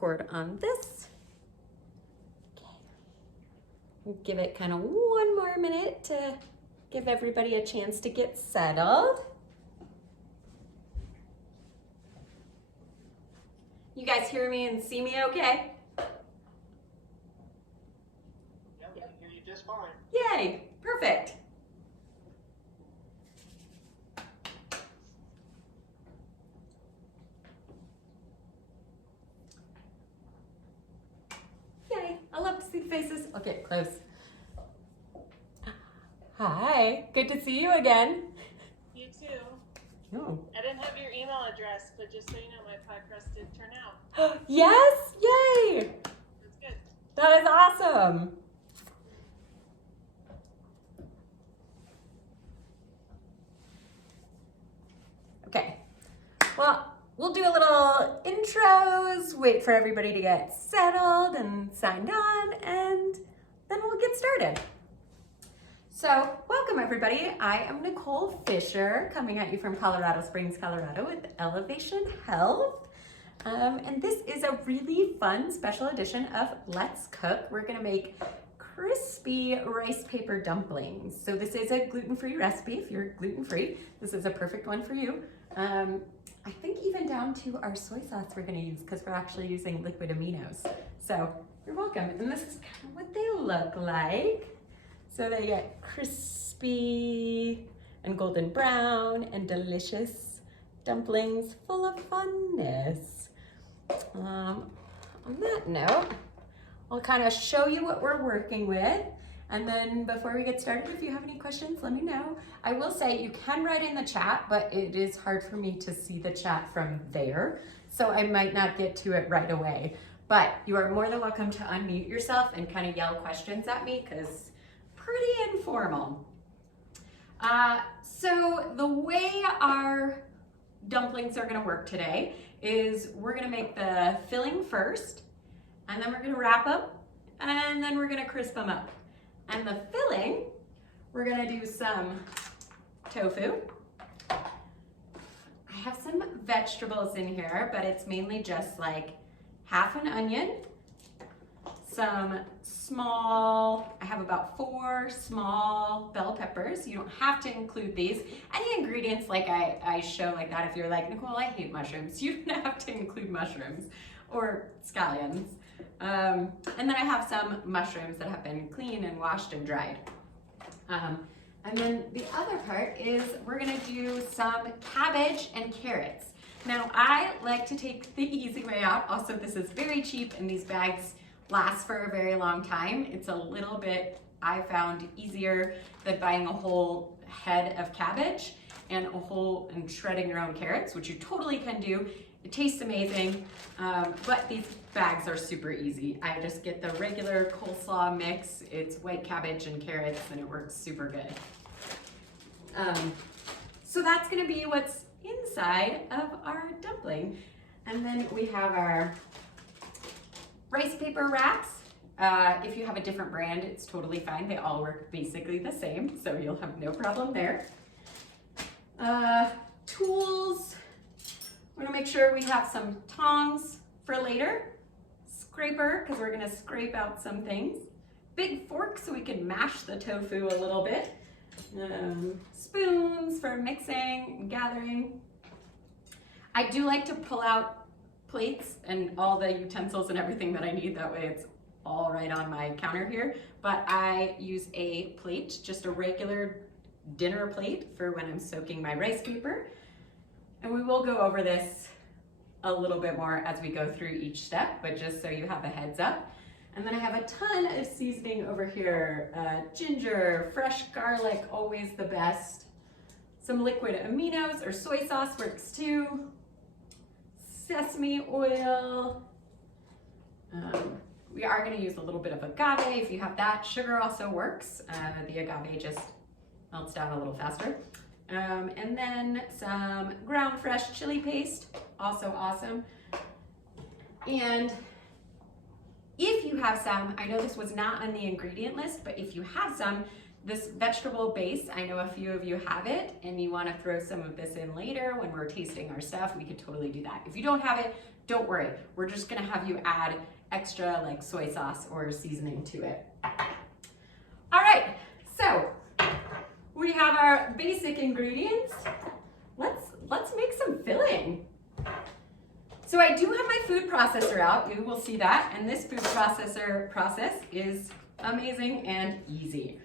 record on this. Okay. We'll give it kind of one more minute to give everybody a chance to get settled. You guys hear me and see me okay? Yeah, we can hear you just fine. Yay, perfect. Yay, I love to see the faces. I'll get close. Hi, good to see you again. You too. Oh. I didn't have your email address, but just so you know, my pie crust did turn out. Yes, yay. That's good. That is awesome. Okay, well, we'll do a little intros, wait for everybody to get settled and signed on, and then we'll get started. So, welcome everybody. I am Nicole Fisher, coming at you from Colorado Springs, Colorado with Elevation Health. And this is a really fun special edition of Let's Cook. We're gonna make crispy rice paper dumplings. So this is a gluten-free recipe. If you're gluten-free, this is a perfect one for you. I think even down to our soy sauce we're gonna use because we're actually using liquid aminos. So you're welcome. And this is kind of what they look like. So they get crispy and golden brown and delicious dumplings full of funness. On that note, I'll kind of show you what we're working with. And then before we get started, if you have any questions, let me know. I will say you can write in the chat, but it is hard for me to see the chat from there. So I might not get to it right away. But you are more than welcome to unmute yourself and kind of yell questions at me because pretty informal. So the way our dumplings are gonna work today is we're gonna make the filling first, and then we're gonna wrap them, and then we're gonna crisp them up. And the filling, we're gonna do some tofu. I have some vegetables in here, but it's mainly just like half an onion, some small, I have about 4 small bell peppers. You don't have to include these. Any ingredients like I show like that, if you're like, Nicole, I hate mushrooms, you don't have to include mushrooms or scallions. And then I have some mushrooms that have been cleaned and washed and dried. And then the other part is we're gonna do some cabbage and carrots. Now I like to take the easy way out. Also, this is very cheap and these bags last for a very long time. It's a little bit, I found, easier than buying a whole head of cabbage and shredding your own carrots, which you totally can do. It tastes amazing, but these bags are super easy. I just get the regular coleslaw mix. It's white cabbage and carrots, and it works super good. So that's gonna be what's inside of our dumpling. And then we have our rice paper wraps. If you have a different brand, it's totally fine. They all work basically the same, so you'll have no problem there. Tools. We're gonna make sure we have some tongs for later. Scraper, because we're gonna scrape out some things. Big fork so we can mash the tofu a little bit. Spoons for mixing and gathering. I do like to pull out plates and all the utensils and everything that I need. That way it's all right on my counter here. But I use a plate, just a regular dinner plate for when I'm soaking my rice paper. And we will go over this a little bit more as we go through each step, but just so you have a heads up. And then I have a ton of seasoning over here. Ginger, fresh garlic, always the best. Some liquid aminos or soy sauce works too. Sesame oil. We are going to use a little bit of agave if you have that. Sugar also works. The agave just melts down a little faster. And then some ground fresh chili paste, also awesome. And if you have some, I know this was not on the ingredient list, but if you have some, This vegetable base, I know a few of you have it and you want to throw some of this in later when we're tasting our stuff, we could totally do that. If you don't have it, don't worry. We're just gonna have you add extra like soy sauce or seasoning to it. All right, so we have our basic ingredients. Let's make some filling. So I do have my food processor out, you will see that, and this food processor process is amazing and easy.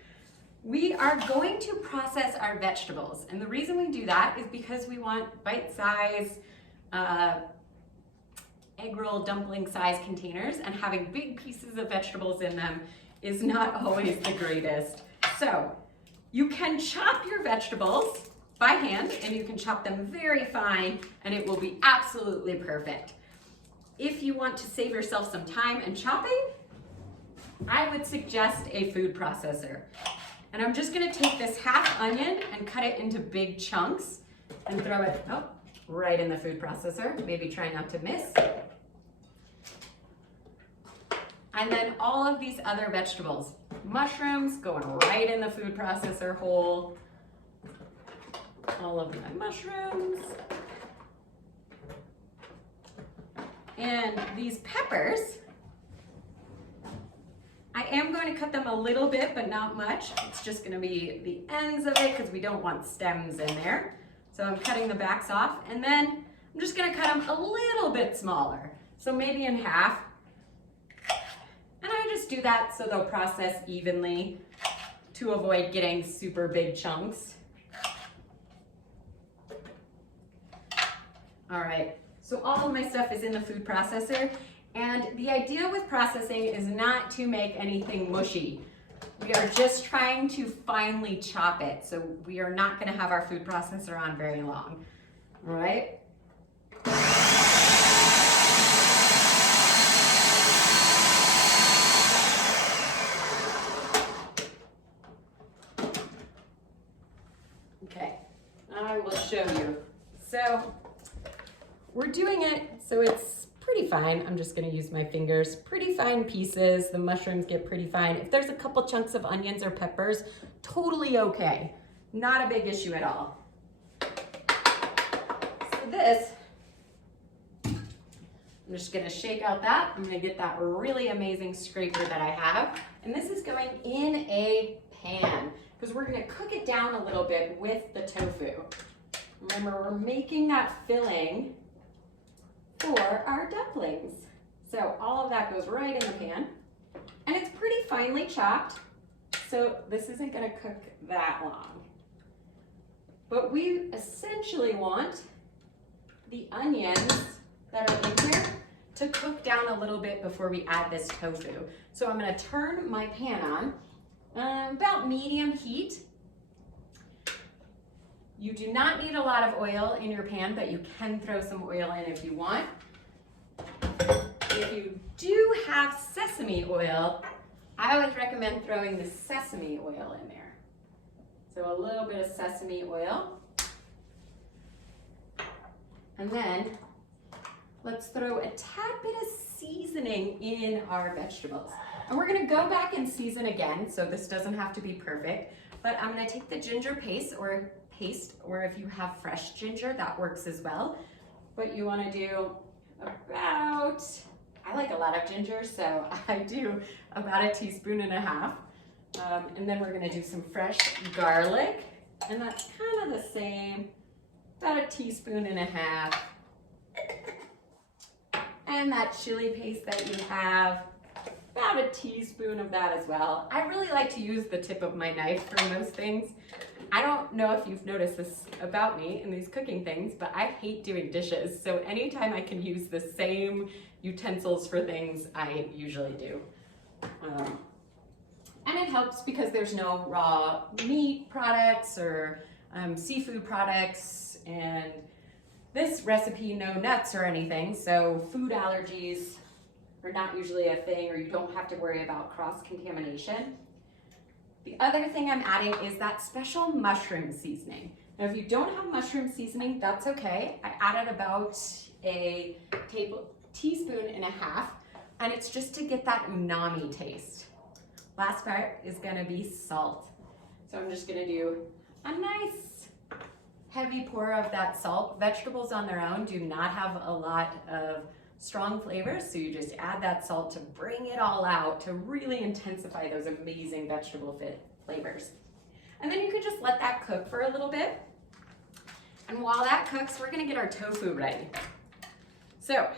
We are going to process our vegetables, and the reason we do that is because we want bite-sized egg roll dumpling size containers, and having big pieces of vegetables in them is not always the greatest. So you can chop your vegetables by hand, and you can chop them very fine, and it will be absolutely perfect. If you want to save yourself some time and chopping, I would suggest a food processor. And I'm just gonna take this half onion and cut it into big chunks and throw it right in the food processor. Maybe try not to miss. And then all of these other vegetables, mushrooms going right in the food processor hole. All of my mushrooms. And these peppers, I am going to cut them a little bit, but not much. It's just going to be the ends of it because we don't want stems in there. So I'm cutting the backs off, and then I'm just going to cut them a little bit smaller. So maybe in half. And I just do that so they'll process evenly to avoid getting super big chunks. All right, so all of my stuff is in the food processor, and the idea with processing is not to make anything mushy. We are just trying to finely chop it, so we are not gonna have our food processor on very long, all right? Okay, I will show you. So, we're doing it so it's pretty fine. I'm just gonna use my fingers. Pretty fine pieces. The mushrooms get pretty fine. If there's a couple chunks of onions or peppers, totally okay. Not a big issue at all. So this, I'm just gonna shake out that. I'm gonna get that really amazing scraper that I have. And this is going in a pan because we're gonna cook it down a little bit with the tofu. Remember, we're making that filling for our dumplings. So all of that goes right in the pan, and it's pretty finely chopped, so this isn't gonna cook that long. But we essentially want the onions that are in here to cook down a little bit before we add this tofu. So I'm gonna turn my pan on, about medium heat. You do not need a lot of oil in your pan, but you can throw some oil in if you want. If you do have sesame oil, I always recommend throwing the sesame oil in there. So a little bit of sesame oil. And then let's throw a tad bit of seasoning in our vegetables. And we're gonna go back and season again, so this doesn't have to be perfect, but I'm gonna take the ginger paste, or if you have fresh ginger, that works as well. But you wanna do about, I like a lot of ginger, so I do about 1.5 teaspoons. And then we're gonna do some fresh garlic, and that's kind of the same, about 1.5 teaspoons. And that chili paste that you have, about 1 teaspoon of that as well. I really like to use the tip of my knife for most things. I don't know if you've noticed this about me in these cooking things, but I hate doing dishes. So anytime I can use the same utensils for things, I usually do. And it helps because there's no raw meat products or seafood products, and this recipe, no nuts or anything, so food allergies are not usually a thing, or you don't have to worry about cross-contamination. The other thing I'm adding is that special mushroom seasoning. Now, if you don't have mushroom seasoning, that's okay. I added about 1.5 teaspoons, and it's just to get that umami taste. Last part is gonna be salt. So I'm just gonna do a nice heavy pour of that salt. Vegetables on their own do not have a lot of strong flavors, so you just add that salt to bring it all out to really intensify those amazing vegetable flavors. And then you could just let that cook for a little bit. And while that cooks, we're gonna get our tofu ready. So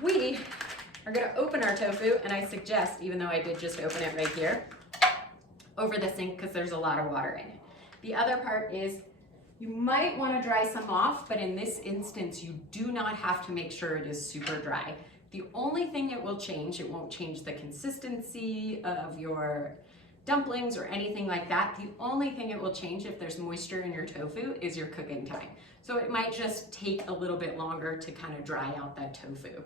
we are gonna open our tofu, and I suggest, even though I did just open it right here, over the sink because there's a lot of water in it. The other part is you might want to dry some off, but in this instance, you do not have to make sure it is super dry. The only thing it will change, it won't change the consistency of your dumplings or anything like that. The only thing it will change if there's moisture in your tofu is your cooking time. So it might just take a little bit longer to kind of dry out that tofu.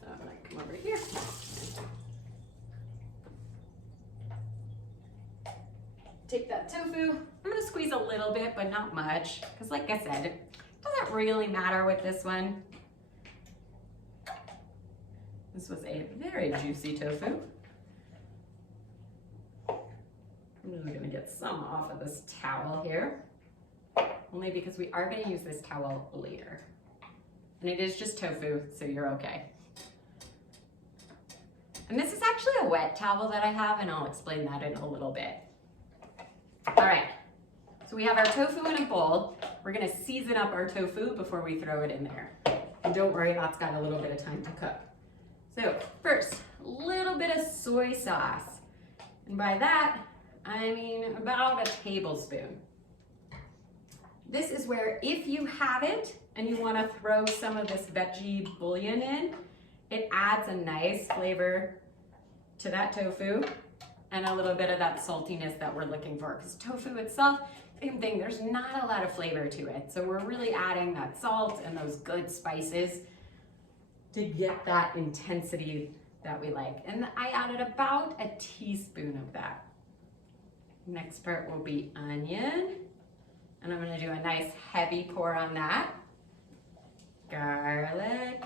So I'm gonna come over here. Take that tofu. I'm gonna squeeze a little bit, but not much, because like I said, it doesn't really matter with this one. This was a very juicy tofu. I'm just gonna get some off of this towel here, only because we are gonna use this towel later. And it is just tofu, so you're okay. And this is actually a wet towel that I have, and I'll explain that in a little bit. All right, so we have our tofu in a bowl. We're gonna season up our tofu before we throw it in there. And don't worry, that's got a little bit of time to cook. So first, a little bit of soy sauce. And by that, I mean about a tablespoon. This is where if you have it and you wanna throw some of this veggie bouillon in, it adds a nice flavor to that tofu and a little bit of that saltiness that we're looking for. Because tofu itself, same thing, there's not a lot of flavor to it. So we're really adding that salt and those good spices to get that intensity that we like. And I added about a teaspoon of that. Next part will be onion. And I'm gonna do a nice heavy pour on that. Garlic.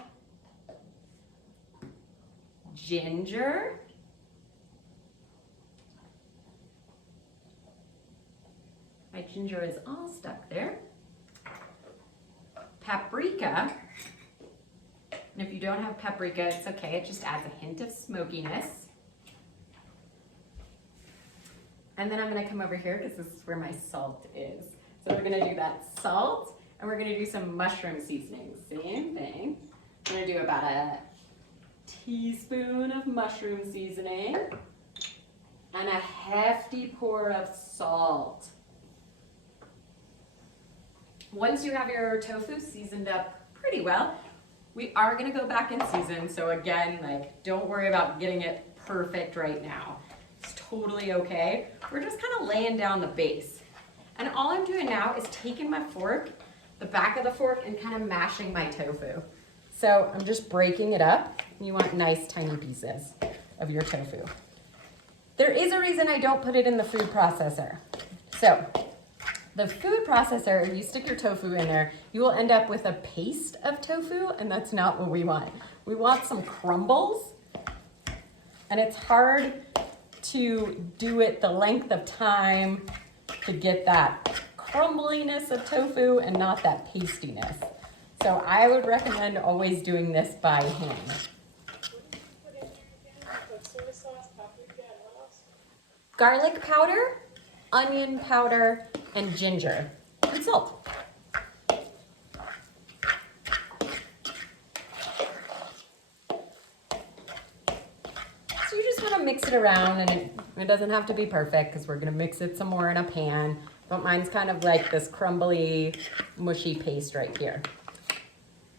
Ginger. My ginger is all stuck there. Paprika. And if you don't have paprika, it's okay. It just adds a hint of smokiness. And then I'm gonna come over here because this is where my salt is. So we're gonna do that salt, and we're gonna do some mushroom seasoning. Same thing. I'm gonna do about a teaspoon of mushroom seasoning and a hefty pour of salt. Once you have your tofu seasoned up pretty well, we are gonna go back and season. So again, like, don't worry about getting it perfect right now. It's totally okay. We're just kind of laying down the base. And all I'm doing now is taking my fork, the back of the fork, and kind of mashing my tofu. So I'm just breaking it up. You want nice tiny pieces of your tofu. There is a reason I don't put it in the food processor. So the food processor, you stick your tofu in there, you will end up with a paste of tofu, and that's not what we want. We want some crumbles, and it's hard to do it the length of time to get that crumbliness of tofu and not that pastiness. So I would recommend always doing this by hand. Garlic powder, onion powder, and ginger, and salt. So you just want to mix it around, and it doesn't have to be perfect because we're going to mix it some more in a pan, but mine's kind of like this crumbly, mushy paste right here.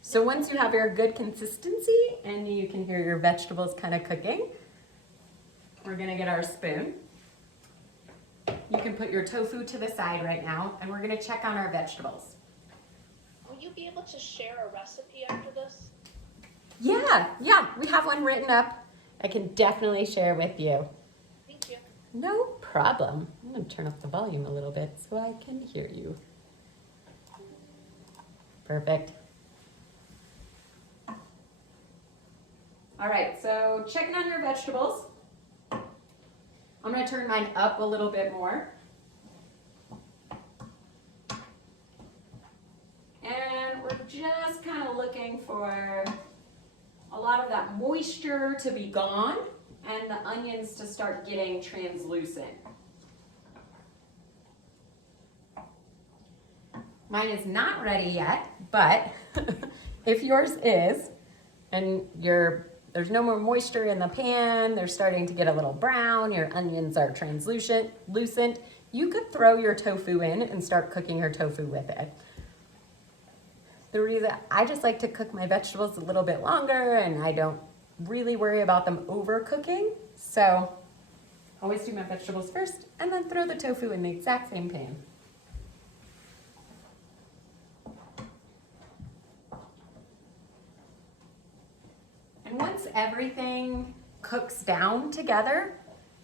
So once you have your good consistency and you can hear your vegetables kind of cooking, we're going to get our spoon. You can put your tofu to the side right now, and we're going to check on our vegetables. Will you be able to share a recipe after this? Yeah, we have one written up. I can definitely share with you. Thank you. No problem. I'm going to turn up the volume a little bit so I can hear you. Perfect. All right, so checking on your vegetables. I'm gonna turn mine up a little bit more. And we're just kind of looking for a lot of that moisture to be gone and the onions to start getting translucent. Mine is not ready yet, but if yours is, and there's no more moisture in the pan, they're starting to get a little brown, your onions are translucent, you could throw your tofu in and start cooking your tofu with it. The reason I just like to cook my vegetables a little bit longer and I don't really worry about them overcooking. So always do my vegetables first and then throw the tofu in the exact same pan. And once everything cooks down together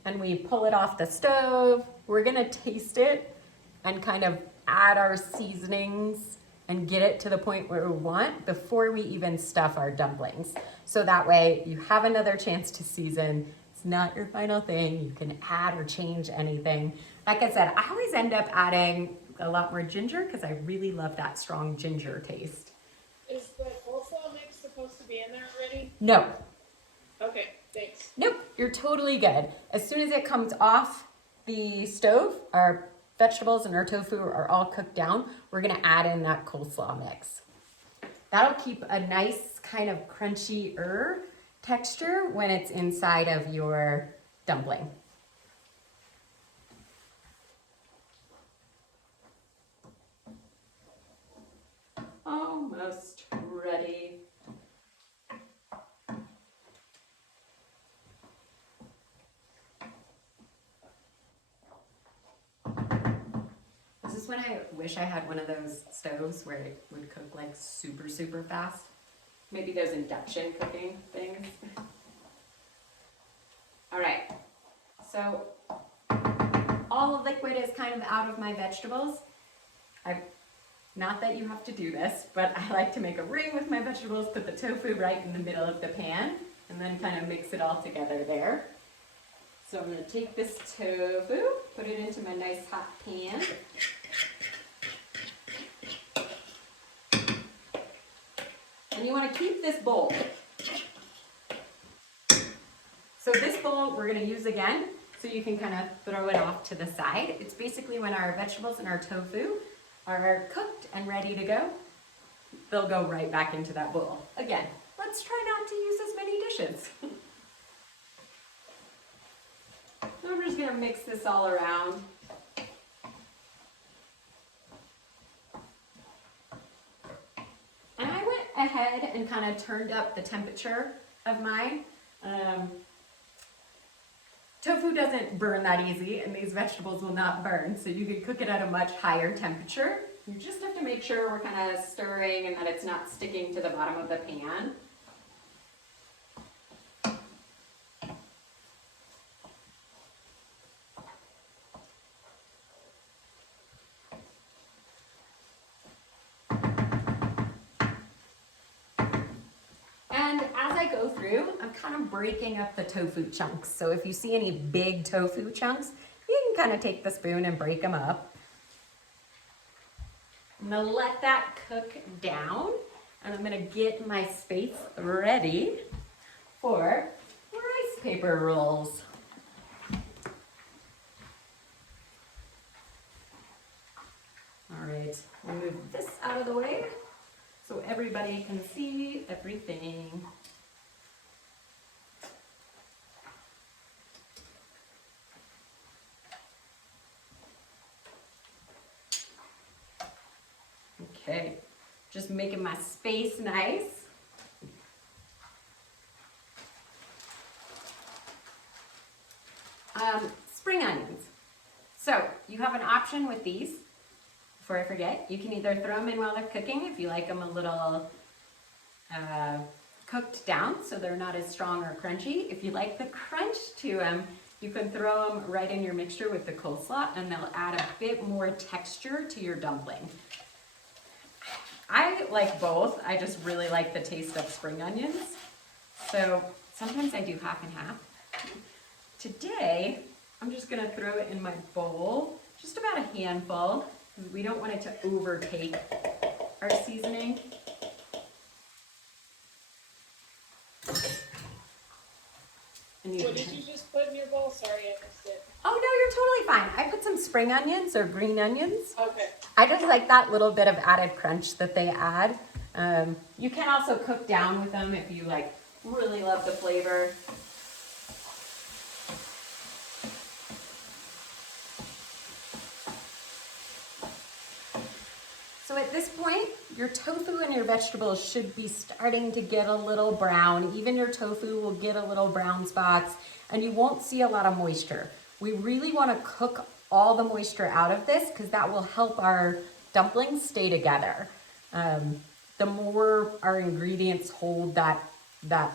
and we pull it off the stove, we're gonna taste it and kind of add our seasonings and get it to the point where we want before we even stuff our dumplings. So that way you have another chance to season. It's not your final thing. You can add or change anything. Like I said, I always end up adding a lot more ginger because I really love that strong ginger taste. Is the coleslaw mix supposed to be in there already? No. Okay, thanks. Nope, you're totally good. As soon as it comes off the stove, our vegetables and our tofu are all cooked down, we're gonna add in that coleslaw mix. That'll keep a nice kind of crunchy-er texture when it's inside of your dumpling. Almost ready. This is when I wish I had one of those stoves where it would cook like super, super fast. Maybe those induction cooking things. All right, so all the liquid is kind of out of my vegetables. Not that you have to do this, but I like to make a ring with my vegetables, put the tofu right in the middle of the pan, and then kind of mix it all together there. So I'm gonna take this tofu, put it into my nice hot pan. And you wanna keep this bowl. So this bowl we're gonna use again, so you can kind of throw it off to the side. It's basically when our vegetables and our tofu are cooked and ready to go, they'll go right back into that bowl. Again, let's try not to use as many dishes. So I'm just gonna mix this all around. And I went ahead and kind of turned up the temperature of mine. Tofu doesn't burn that easy and these vegetables will not burn, so you can cook it at a much higher temperature. You just have to make sure we're kind of stirring and that it's not sticking to the bottom of the pan. And as I go through, I'm kind of breaking up the tofu chunks. So if you see any big tofu chunks, you can kind of take the spoon and break them up. I'm gonna let that cook down, and I'm gonna get my space ready for rice paper rolls. All right, we'll move this out of the way so everybody can see everything. Okay, just making my space nice. Spring onions. So you have an option with these. Before I forget, you can either throw them in while they're cooking if you like them a little cooked down so they're not as strong or crunchy. If you like the crunch to them, you can throw them right in your mixture with the coleslaw and they'll add a bit more texture to your dumpling. I like both. I just really like the taste of spring onions. So sometimes I do half and half. Today, I'm just gonna throw it in my bowl, just about a handful, because we don't want it to overtake our seasoning. What did you just put in your bowl? Sorry, I missed it. Oh no, you're totally fine. I put some spring onions or green onions. Okay. I just like that little bit of added crunch that they add. You can also cook down with them if you like really love the flavor. So at this point, your tofu and your vegetables should be starting to get a little brown. Even your tofu will get a little brown spots, and you won't see a lot of moisture. We really want to cook all the moisture out of this because that will help our dumplings stay together. The more our ingredients hold that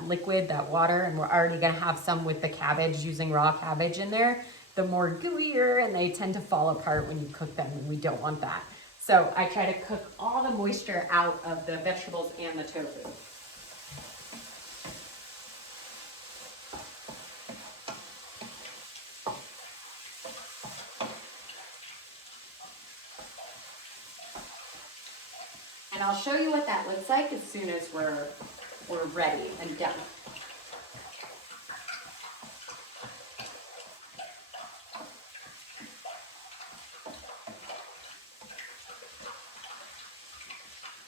liquid, that water, and we're already going to have some with the cabbage, using raw cabbage in there, the more gooier, and they tend to fall apart when you cook them, and we don't want that. So I try to cook all the moisture out of the vegetables and the tofu. And I'll show you what that looks like as soon as we're ready and done.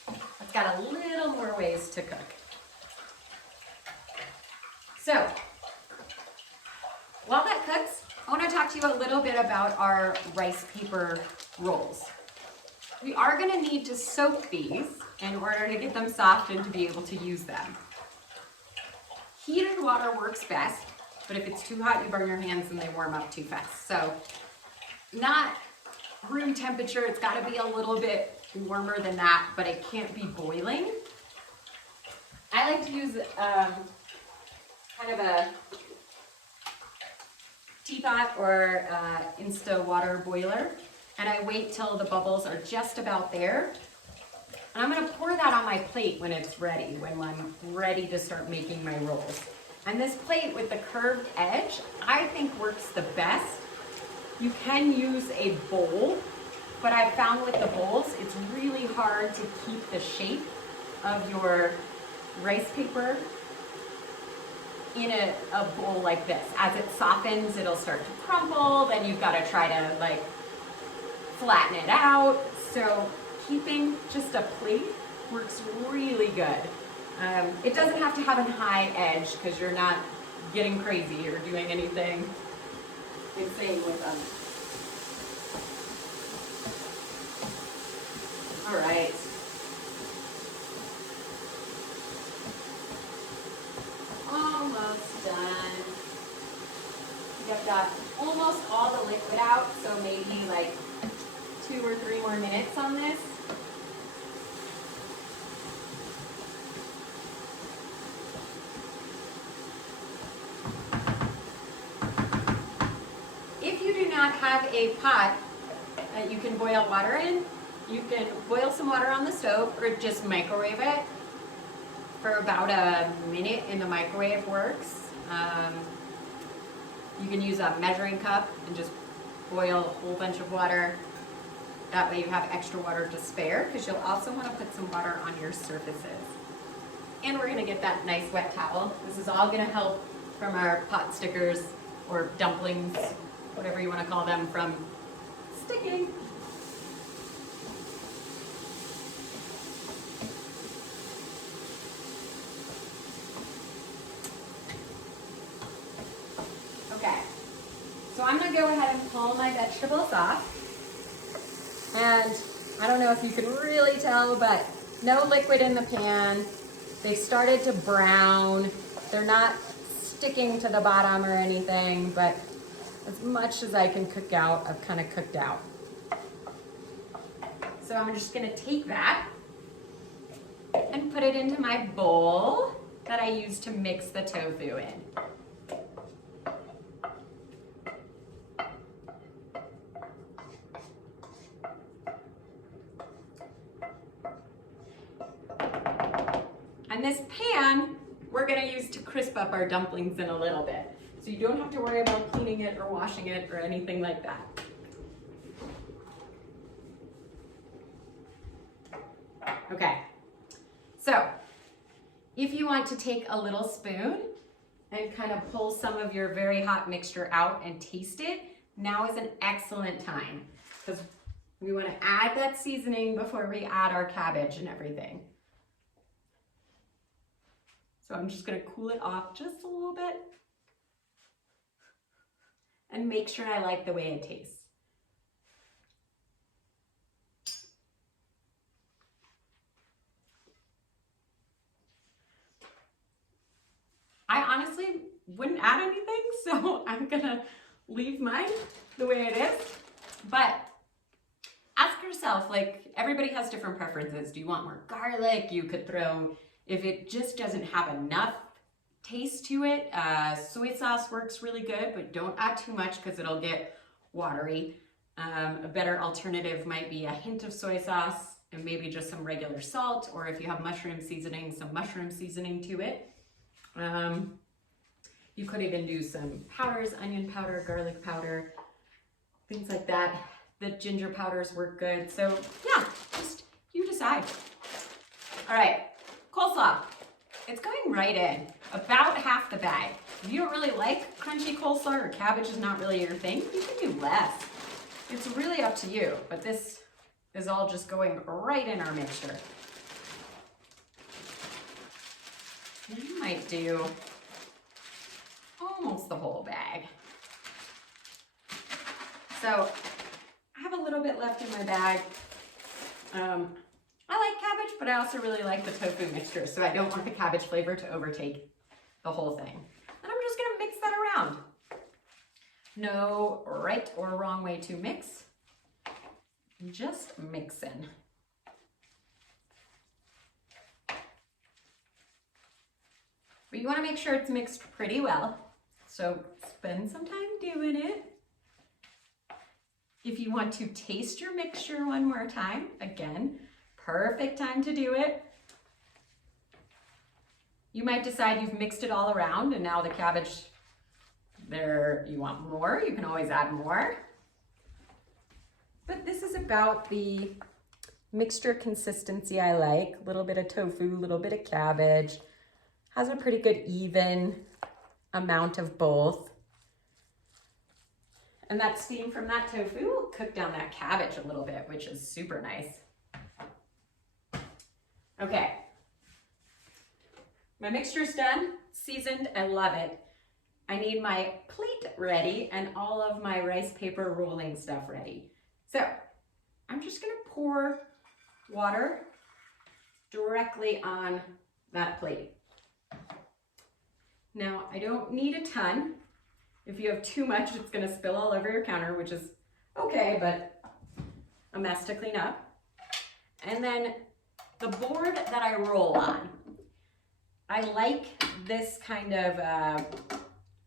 I've got a little more ways to cook. So, while that cooks, I want to talk to you a little bit about our rice paper rolls. We are going to need to soak these in order to get them soft and to be able to use them. Heated water works best, but if it's too hot, you burn your hands and they warm up too fast. So, not room temperature, it's got to be a little bit warmer than that, but it can't be boiling. I like to use kind of a teapot or Insta water boiler, and I wait till the bubbles are just about there. And I'm gonna pour that on my plate when it's ready, when I'm ready to start making my rolls. And this plate with the curved edge, I think works the best. You can use a bowl, but I found with the bowls, it's really hard to keep the shape of your rice paper in a bowl like this. As it softens, it'll start to crumple, then you've gotta try to like flatten it out. So keeping just a plate works really good. It doesn't have to have a high edge because you're not getting crazy or doing anything insane with them. All right. Almost done. I've got almost all the liquid out, so maybe like 2 or 3 more minutes on this. If you do not have a pot that you can boil water in, you can boil some water on the stove or just microwave it for about a minute in the microwave works. You can use a measuring cup and just boil a whole bunch of water. That way you have extra water to spare, because you'll also want to put some water on your surfaces. And we're going to get that nice wet towel. This is all going to help from our pot stickers or dumplings, whatever you want to call them, from sticking. Okay, so I'm going to go ahead and pull my vegetables off. And I don't know if you can really tell, but no liquid in the pan. They started to brown. They're not sticking to the bottom or anything, but as much as I can cook out, I've kind of cooked out. So I'm just gonna take that and put it into my bowl that I use to mix the tofu in. And this pan, we're gonna use to crisp up our dumplings in a little bit. So you don't have to worry about cleaning it or washing it or anything like that. Okay, so if you want to take a little spoon and kind of pull some of your very hot mixture out and taste it, now is an excellent time because we want to add that seasoning before we add our cabbage and everything. So I'm just going to cool it off just a little bit and make sure I like the way it tastes. I honestly wouldn't add anything, so I'm gonna leave mine the way it is. But ask yourself, like, everybody has different preferences. Do you want more garlic? You could throw, if it just doesn't have enough taste to it, soy sauce works really good, but don't add too much because it'll get watery. A better alternative might be a hint of soy sauce and maybe just some regular salt, or if you have mushroom seasoning, some mushroom seasoning to it. You could even do some powders, onion powder, garlic powder, things like that. The ginger powders work good. So yeah, just you decide. All right, coleslaw. It's going right in, about half the bag. If you don't really like crunchy coleslaw or cabbage is not really your thing, you can do less. It's really up to you, but this is all just going right in our mixture. You might do almost the whole bag. So I have a little bit left in my bag. I like cabbage, but I also really like the tofu mixture, so I don't want the cabbage flavor to overtake the whole thing. And I'm just gonna mix that around. No right or wrong way to mix, just mixing. But you want to make sure it's mixed pretty well. So spend some time doing it. If you want to taste your mixture one more time, again, perfect time to do it. You might decide you've mixed it all around and now the cabbage, you want more, you can always add more. But this is about the mixture consistency I like. A little bit of tofu, a little bit of cabbage. Has a pretty good even amount of both. And that steam from that tofu will cook down that cabbage a little bit, which is super nice. Okay. My mixture's done, seasoned, I love it. I need my plate ready and all of my rice paper rolling stuff ready. So I'm just gonna pour water directly on that plate. Now, I don't need a ton. If you have too much, it's gonna spill all over your counter, which is okay, but a mess to clean up. And then the board that I roll on, I like this kind of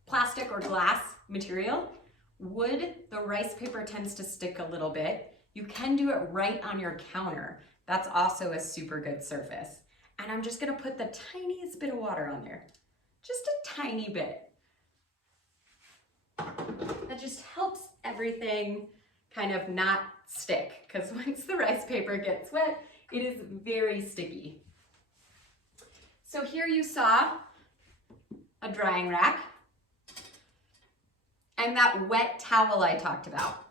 plastic or glass material. Wood, the rice paper tends to stick a little bit. You can do it right on your counter. That's also a super good surface. And I'm just gonna put the tiniest bit of water on there. Just a tiny bit. That just helps everything kind of not stick, because once the rice paper gets wet, it is very sticky. So here you saw a drying rack and that wet towel I talked about.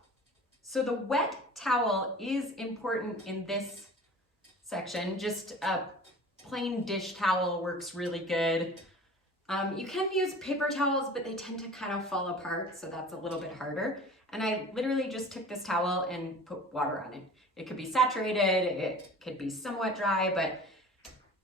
So the wet towel is important in this section. Just a plain dish towel works really good. You can use paper towels, but they tend to kind of fall apart, so that's a little bit harder. And I literally just took this towel and put water on it. It could be saturated, it could be somewhat dry, but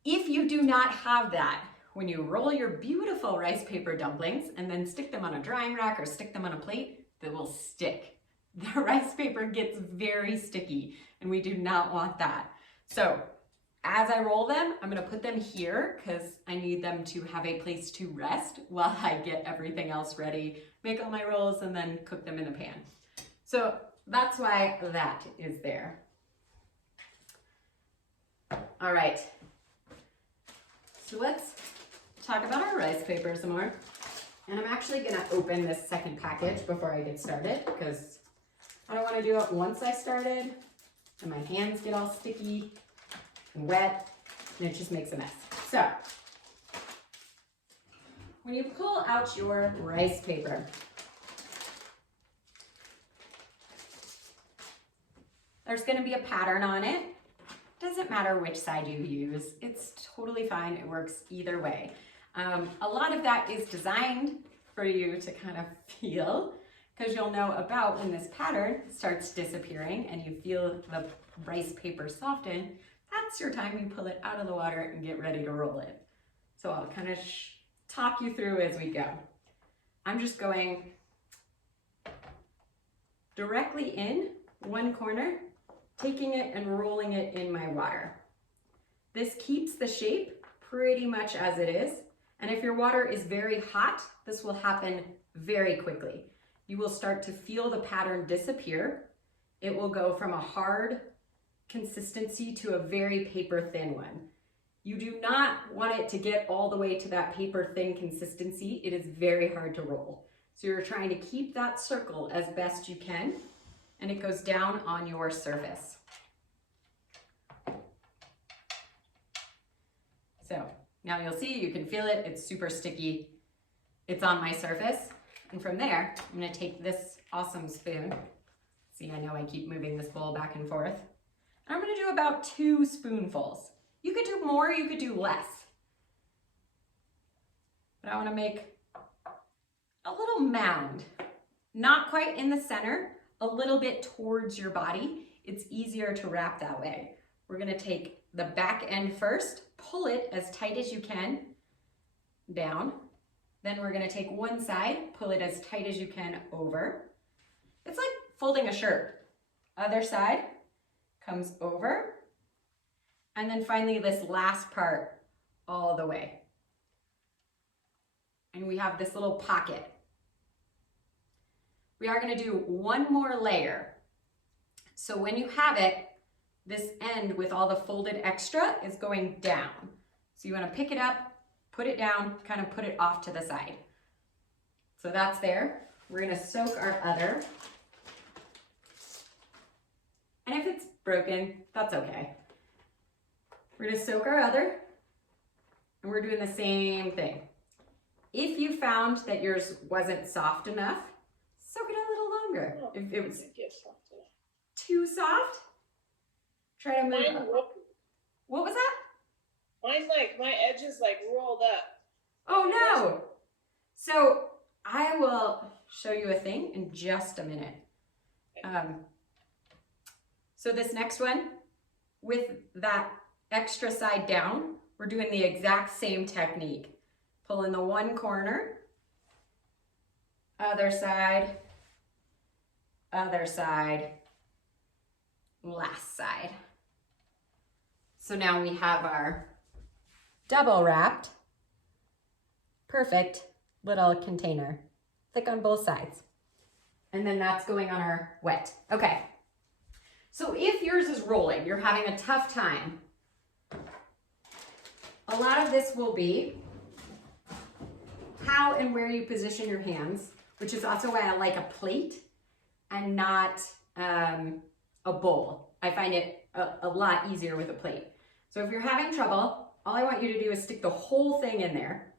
if you do not have that, when you roll your beautiful rice paper dumplings and then stick them on a drying rack or stick them on a plate, they will stick. The rice paper gets very sticky and we do not want that. So as I roll them, I'm gonna put them here because I need them to have a place to rest while I get everything else ready, make all my rolls and then cook them in the pan. So that's why that is there. All right, so let's talk about our rice paper some more. And I'm actually gonna open this second package before I get started because I don't wanna do it once I started and my hands get all sticky and wet and it just makes a mess. So, when you pull out your rice paper, there's gonna be a pattern on it. Doesn't matter which side you use, it's totally fine, it works either way. A lot of that is designed for you to kind of feel, because you'll know about when this pattern starts disappearing and you feel the rice paper soften, that's your time you pull it out of the water and get ready to roll it. So I'll kind of talk you through as we go. I'm just going directly in one corner, taking it and rolling it in my water. This keeps the shape pretty much as it is. And if your water is very hot, this will happen very quickly. You will start to feel the pattern disappear. It will go from a hard consistency to a very paper thin one. You do not want it to get all the way to that paper thin consistency. It is very hard to roll. So you're trying to keep that circle as best you can, and it goes down on your surface. So now you'll see, you can feel it, it's super sticky. It's on my surface. And from there, I'm gonna take this awesome spoon. See, I know I keep moving this bowl back and forth. And I'm gonna do about 2 spoonfuls. You could do more, you could do less. But I wanna make a little mound. Not quite in the center, a little bit towards your body. It's easier to wrap that way. We're gonna take the back end first, pull it as tight as you can down. Then we're gonna take one side, pull it as tight as you can over. It's like folding a shirt. Other side comes over. And then finally this last part all the way. And we have this little pocket. We are gonna do one more layer. So when you have it, this end with all the folded extra is going down. So you wanna pick it up, put it down, kind of put it off to the side. So that's there. We're gonna soak our other. And if it's broken, that's okay. We're gonna soak our other, and we're doing the same thing. If you found that yours wasn't soft enough, soak it a little longer. Oh, if it was it gets softer. too soft, try to move Mine up. rolled. What was that? Mine's like, my edge is like rolled up. Oh no! So I will show you a thing in just a minute. So this next one, with that extra side down, we're doing the exact same technique. Pull in the one corner, other side, last side. So now we have our double wrapped, perfect little container, thick on both sides. And then that's going on our wet. Okay, so if yours is rolling, you're having a tough time, a lot of this will be how and where you position your hands, which is also why I like a plate and not a bowl. I find it a lot easier with a plate. So if you're having trouble, all I want you to do is stick the whole thing in there.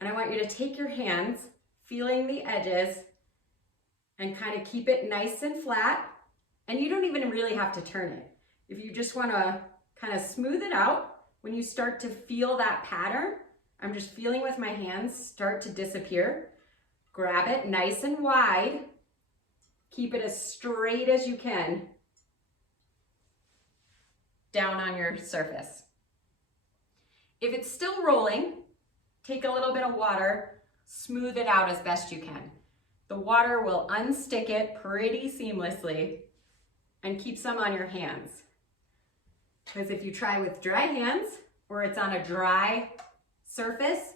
And I want you to take your hands, feeling the edges, and kind of keep it nice and flat. And you don't even really have to turn it. If you just want to kind of smooth it out, when you start to feel that pattern, I'm just feeling with my hands start to disappear. Grab it nice and wide. Keep it as straight as you can down on your surface. If it's still rolling, take a little bit of water, smooth it out as best you can. The water will unstick it pretty seamlessly and keep some on your hands. Because if you try with dry hands or it's on a dry surface,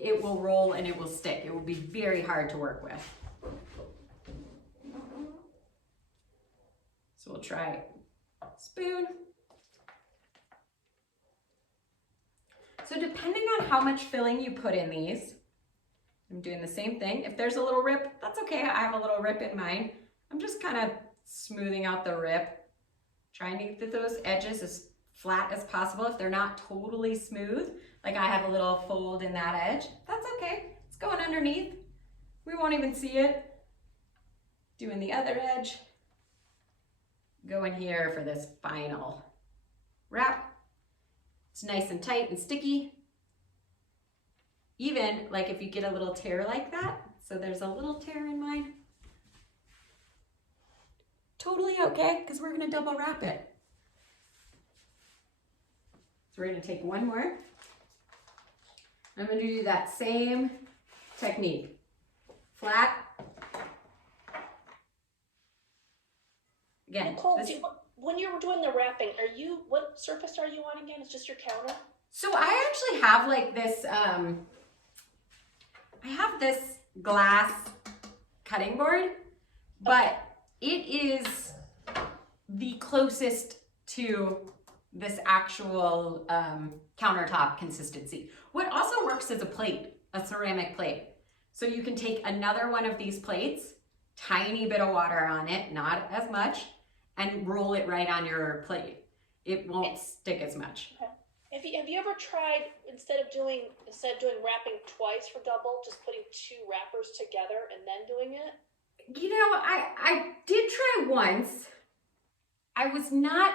it will roll and it will stick. It will be very hard to work with. So we'll try spoon. So depending on how much filling you put in these, I'm doing the same thing. If there's a little rip, that's okay. I have a little rip in mine. I'm just kind of smoothing out the rip, trying to get those edges as flat as possible. If they're not totally smooth, like I have a little fold in that edge, that's okay. It's going underneath. We won't even see it. Doing the other edge. Going here for this final wrap. It's nice and tight and sticky. Even like if you get a little tear like that, so there's a little tear in mine, totally okay, because we're gonna double wrap it. So we're gonna take one more. I'm gonna do that same technique. Flat. Again, Nicole, when you're doing the wrapping, what surface are you on again? It's just your counter? so I actually have like this, I have this glass cutting board, but it is the closest to this actual countertop consistency. What also works is a plate, a ceramic plate. So you can take another one of these plates, tiny bit of water on it, not as much, and roll it right on your plate. It won't stick as much. Okay. Have you ever tried, instead of doing wrapping twice for double, just putting two wrappers together and then doing it? You know, I did try once. I was not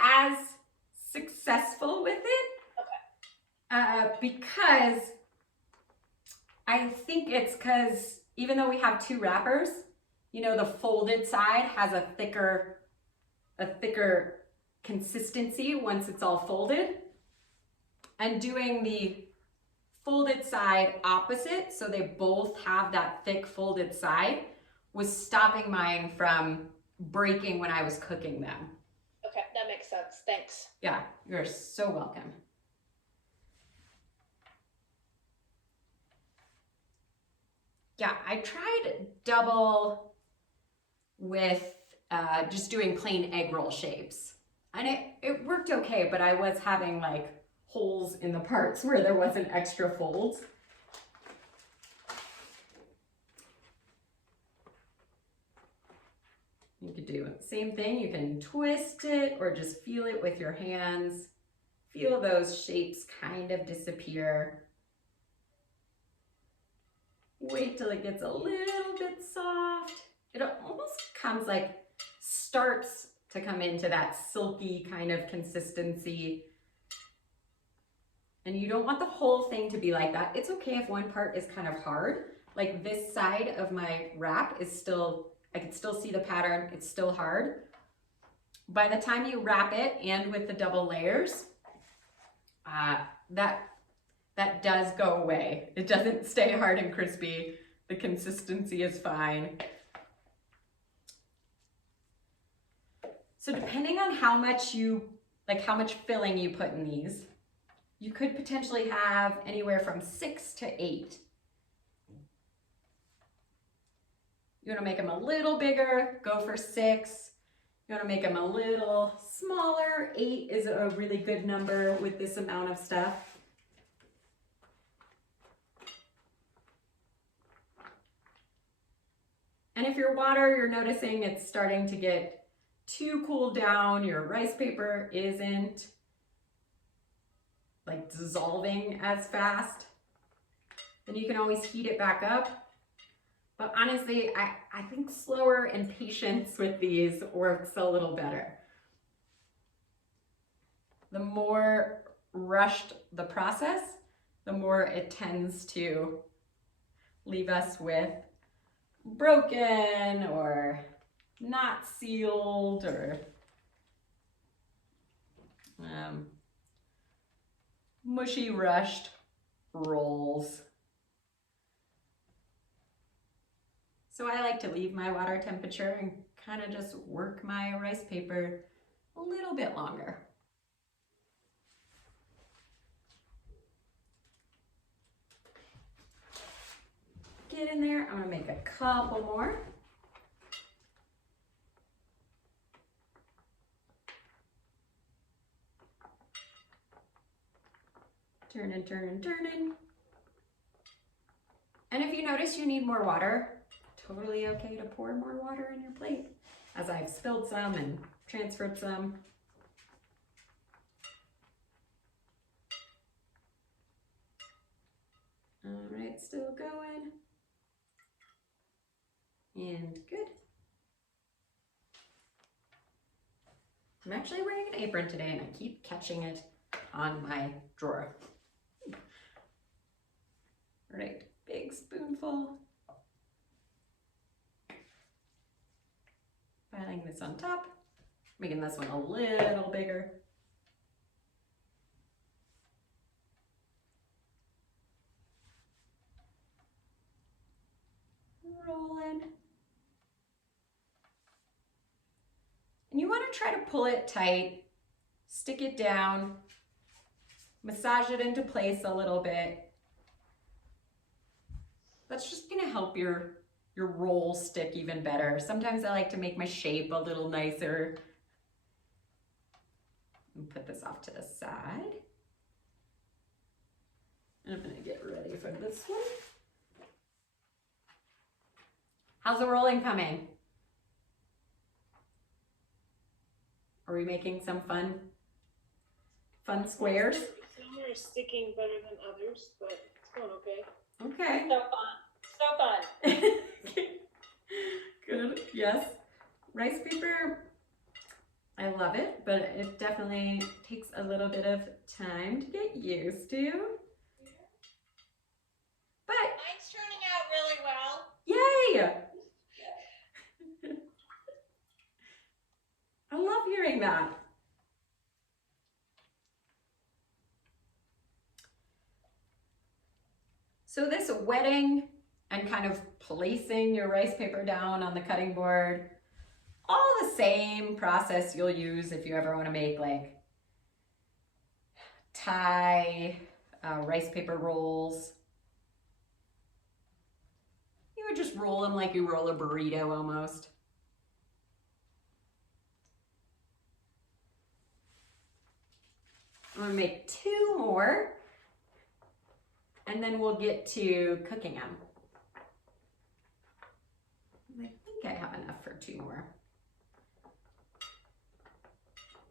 as successful with it. Because I think it's because even though we have two wrappers, you know, the folded side has a thicker consistency once it's all folded. And doing the folded side opposite, so they both have that thick folded side, was stopping mine from breaking when I was cooking them. Okay, that makes sense. Thanks. Yeah, you're so welcome. Yeah, I tried double with just doing plain egg roll shapes. And it worked okay, but I was having like holes in the parts where there wasn't extra folds. You could do the same thing. You can twist it or just feel it with your hands. Feel those shapes kind of disappear. Wait till it gets a little bit soft. It almost comes like, starts to come into that silky kind of consistency. And you don't want the whole thing to be like that. It's okay if one part is kind of hard. Like this side of my wrap is still, I can still see the pattern, it's still hard. By the time you wrap it and with the double layers, that does go away. It doesn't stay hard and crispy. The consistency is fine. So depending on how much filling you put in these, you could potentially have anywhere from 6 to 8. You want to make them a little bigger, go for 6. You want to make them a little smaller, 8 is a really good number with this amount of stuff. And if your water, you're noticing it's starting to get too cooled down, your rice paper isn't like dissolving as fast, then you can always heat it back up. But honestly, I think slower and patience with these works a little better. The more rushed the process, the more it tends to leave us with broken or not sealed or mushy rushed rolls. So I like to leave my water temperature and kind of just work my rice paper a little bit longer. Get in there, I'm gonna make a couple more. Turning. And if you notice you need more water, totally okay to pour more water in your plate, as I've spilled some and transferred some. All right, still going. And good. I'm actually wearing an apron today and I keep catching it on my drawer. All right, big spoonful. Piling this on top, making this one a little bigger. Rolling. And you want to try to pull it tight, stick it down, massage it into place a little bit. That's just going to help your roll stick even better. Sometimes I like to make my shape a little nicer. And put this off to the side. And I'm going to get ready for this one. How's the rolling coming? Are we making some fun squares? Some are sticking better than others, but it's going okay. Okay. So fun. So fun. Good. Yes. Rice paper, I love it, but it definitely takes a little bit of time to get used to. But Mine's turning out really well. yay! I love hearing that. So this wetting and kind of placing your rice paper down on the cutting board, all the same process you'll use if you ever want to make like Thai rice paper rolls. You would just roll them like you roll a burrito almost. I'm gonna make 2 more and then we'll get to cooking them. I think I have enough for 2 more.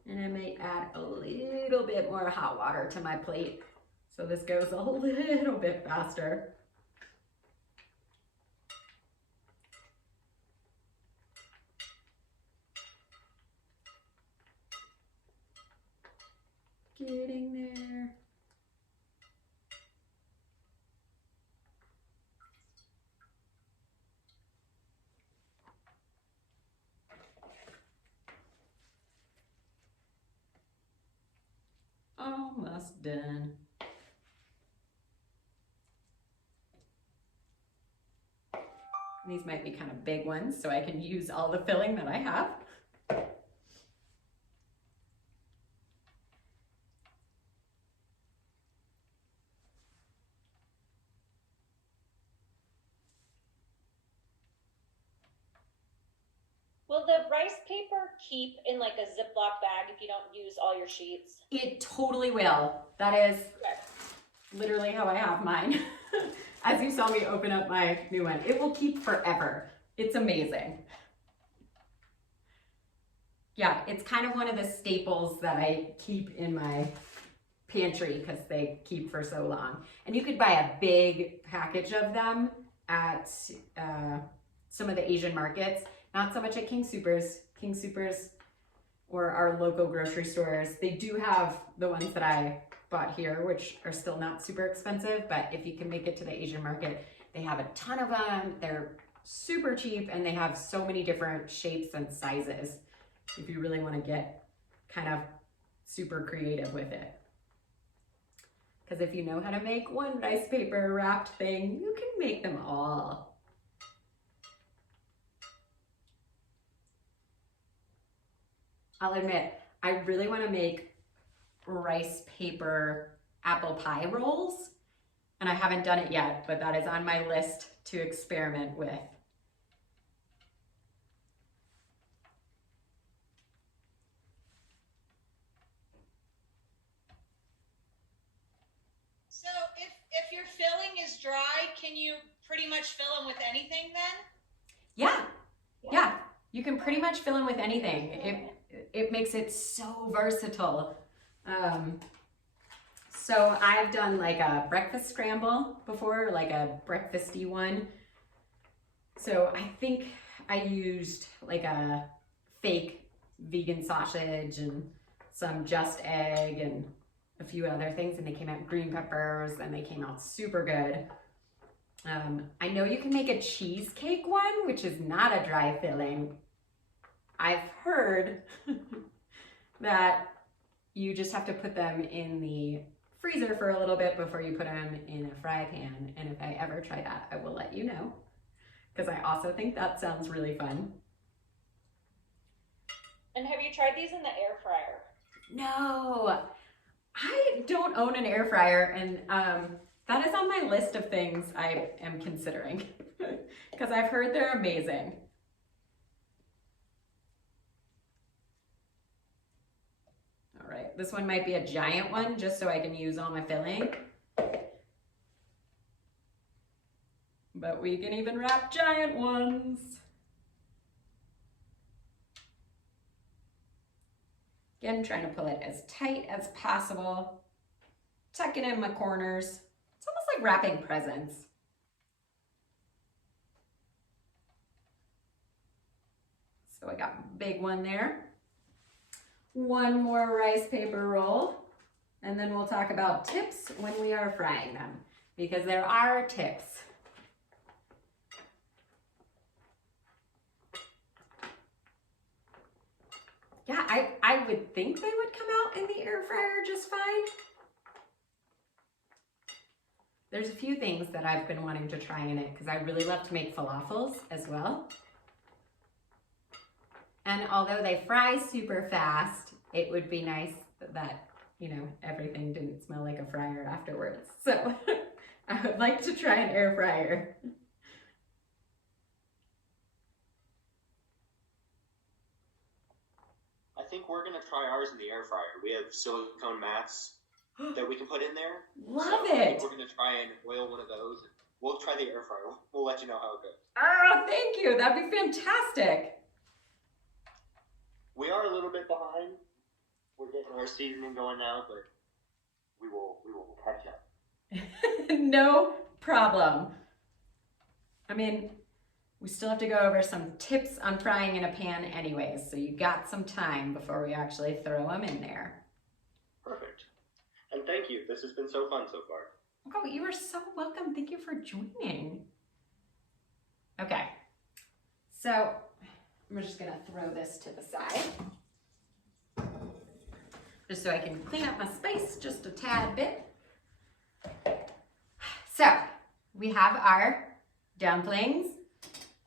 And I may add a little bit more hot water to my plate so this goes a little bit faster. Getting there. Almost done. These might be kind of big ones, so I can use all the filling that I have. Will the rice paper keep in like a Ziploc bag if you don't use all your sheets? It totally will. That is literally how I have mine. As you saw me open up my new one. It will keep forever. It's amazing. Yeah, it's kind of one of the staples that I keep in my pantry because they keep for so long. And you could buy a big package of them at some of the Asian markets. Not so much at King Soopers. King Soopers or our local grocery stores. They do have the ones that I bought here, which are still not super expensive, but if you can make it to the Asian market, they have a ton of them. They're super cheap and they have so many different shapes and sizes if you really want to get kind of super creative with it. Because if you know how to make one rice paper wrapped thing, you can make them all. I'll admit, I really want to make rice paper apple pie rolls, and I haven't done it yet, but that is on my list to experiment with. So if your filling is dry, can you pretty much fill them with anything then? Yeah, you can pretty much fill in with anything. It makes it so versatile. So I've done like a breakfast scramble before, like a breakfasty one. So I think I used like a fake vegan sausage and some just egg and a few other things, and they came out green peppers, and they came out super good. I know you can make a cheesecake one, which is not a dry filling. I've heard that you just have to put them in the freezer for a little bit before you put them in a fry pan. And if I ever try that, I will let you know, because I also think that sounds really fun. And have you tried these in the air fryer? No, I don't own an air fryer, and that is on my list of things I am considering because I've heard they're amazing. All right, this one might be a giant one just so I can use all my filling. But we can even wrap giant ones. Again, trying to pull it as tight as possible. Tucking in my corners. It's almost like wrapping presents. So I got a big one there. One more rice paper roll, and then we'll talk about tips when we are frying them, because there are tips. Yeah, I would think they would come out in the air fryer just fine. There's a few things that I've been wanting to try in it because I really love to make falafels as well. And although they fry super fast, it would be nice that, you know, everything didn't smell like a fryer afterwards. So I would like to try an air fryer. I think we're gonna try ours in the air fryer. We have silicone mats that we can put in there. Love so I think it. we're gonna try and oil one of those. We'll try the air fryer. We'll let you know how it goes. Oh, thank you. That'd be fantastic. We are a little bit behind. We're getting our seasoning going now, but we will catch up. No problem. I mean, we still have to go over some tips on frying in a pan anyways, so you got some time before we actually throw them in there. Perfect. And thank you. This has been so fun so far. Oh, you are so welcome. Thank you for joining. Okay, so I'm just gonna throw this to the side, just so I can clean up my space just a tad bit. So we have our dumplings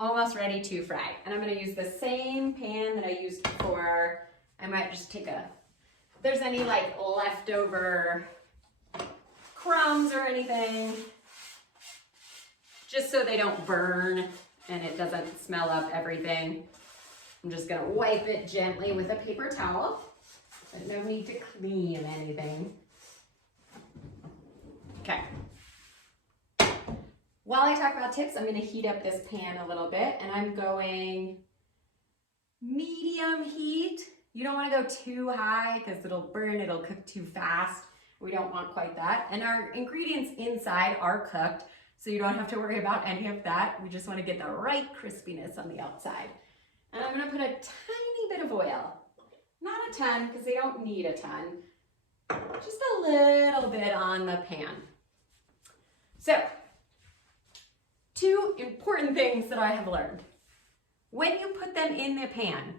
almost ready to fry. And I'm gonna use the same pan that I used before. I might just take if there's any like leftover crumbs or anything, just so they don't burn and it doesn't smell up everything. I'm just gonna wipe it gently with a paper towel. But no need to clean anything. Okay. While I talk about tips, I'm gonna heat up this pan a little bit, and I'm going medium heat. You don't wanna go too high because it'll burn, it'll cook too fast. We don't want quite that. And our ingredients inside are cooked, so you don't have to worry about any of that. We just wanna get the right crispiness on the outside. And I'm gonna put a tiny bit of oil. Not a ton, because they don't need a ton. Just a little bit on the pan. So, two important things that I have learned. When you put them in the pan,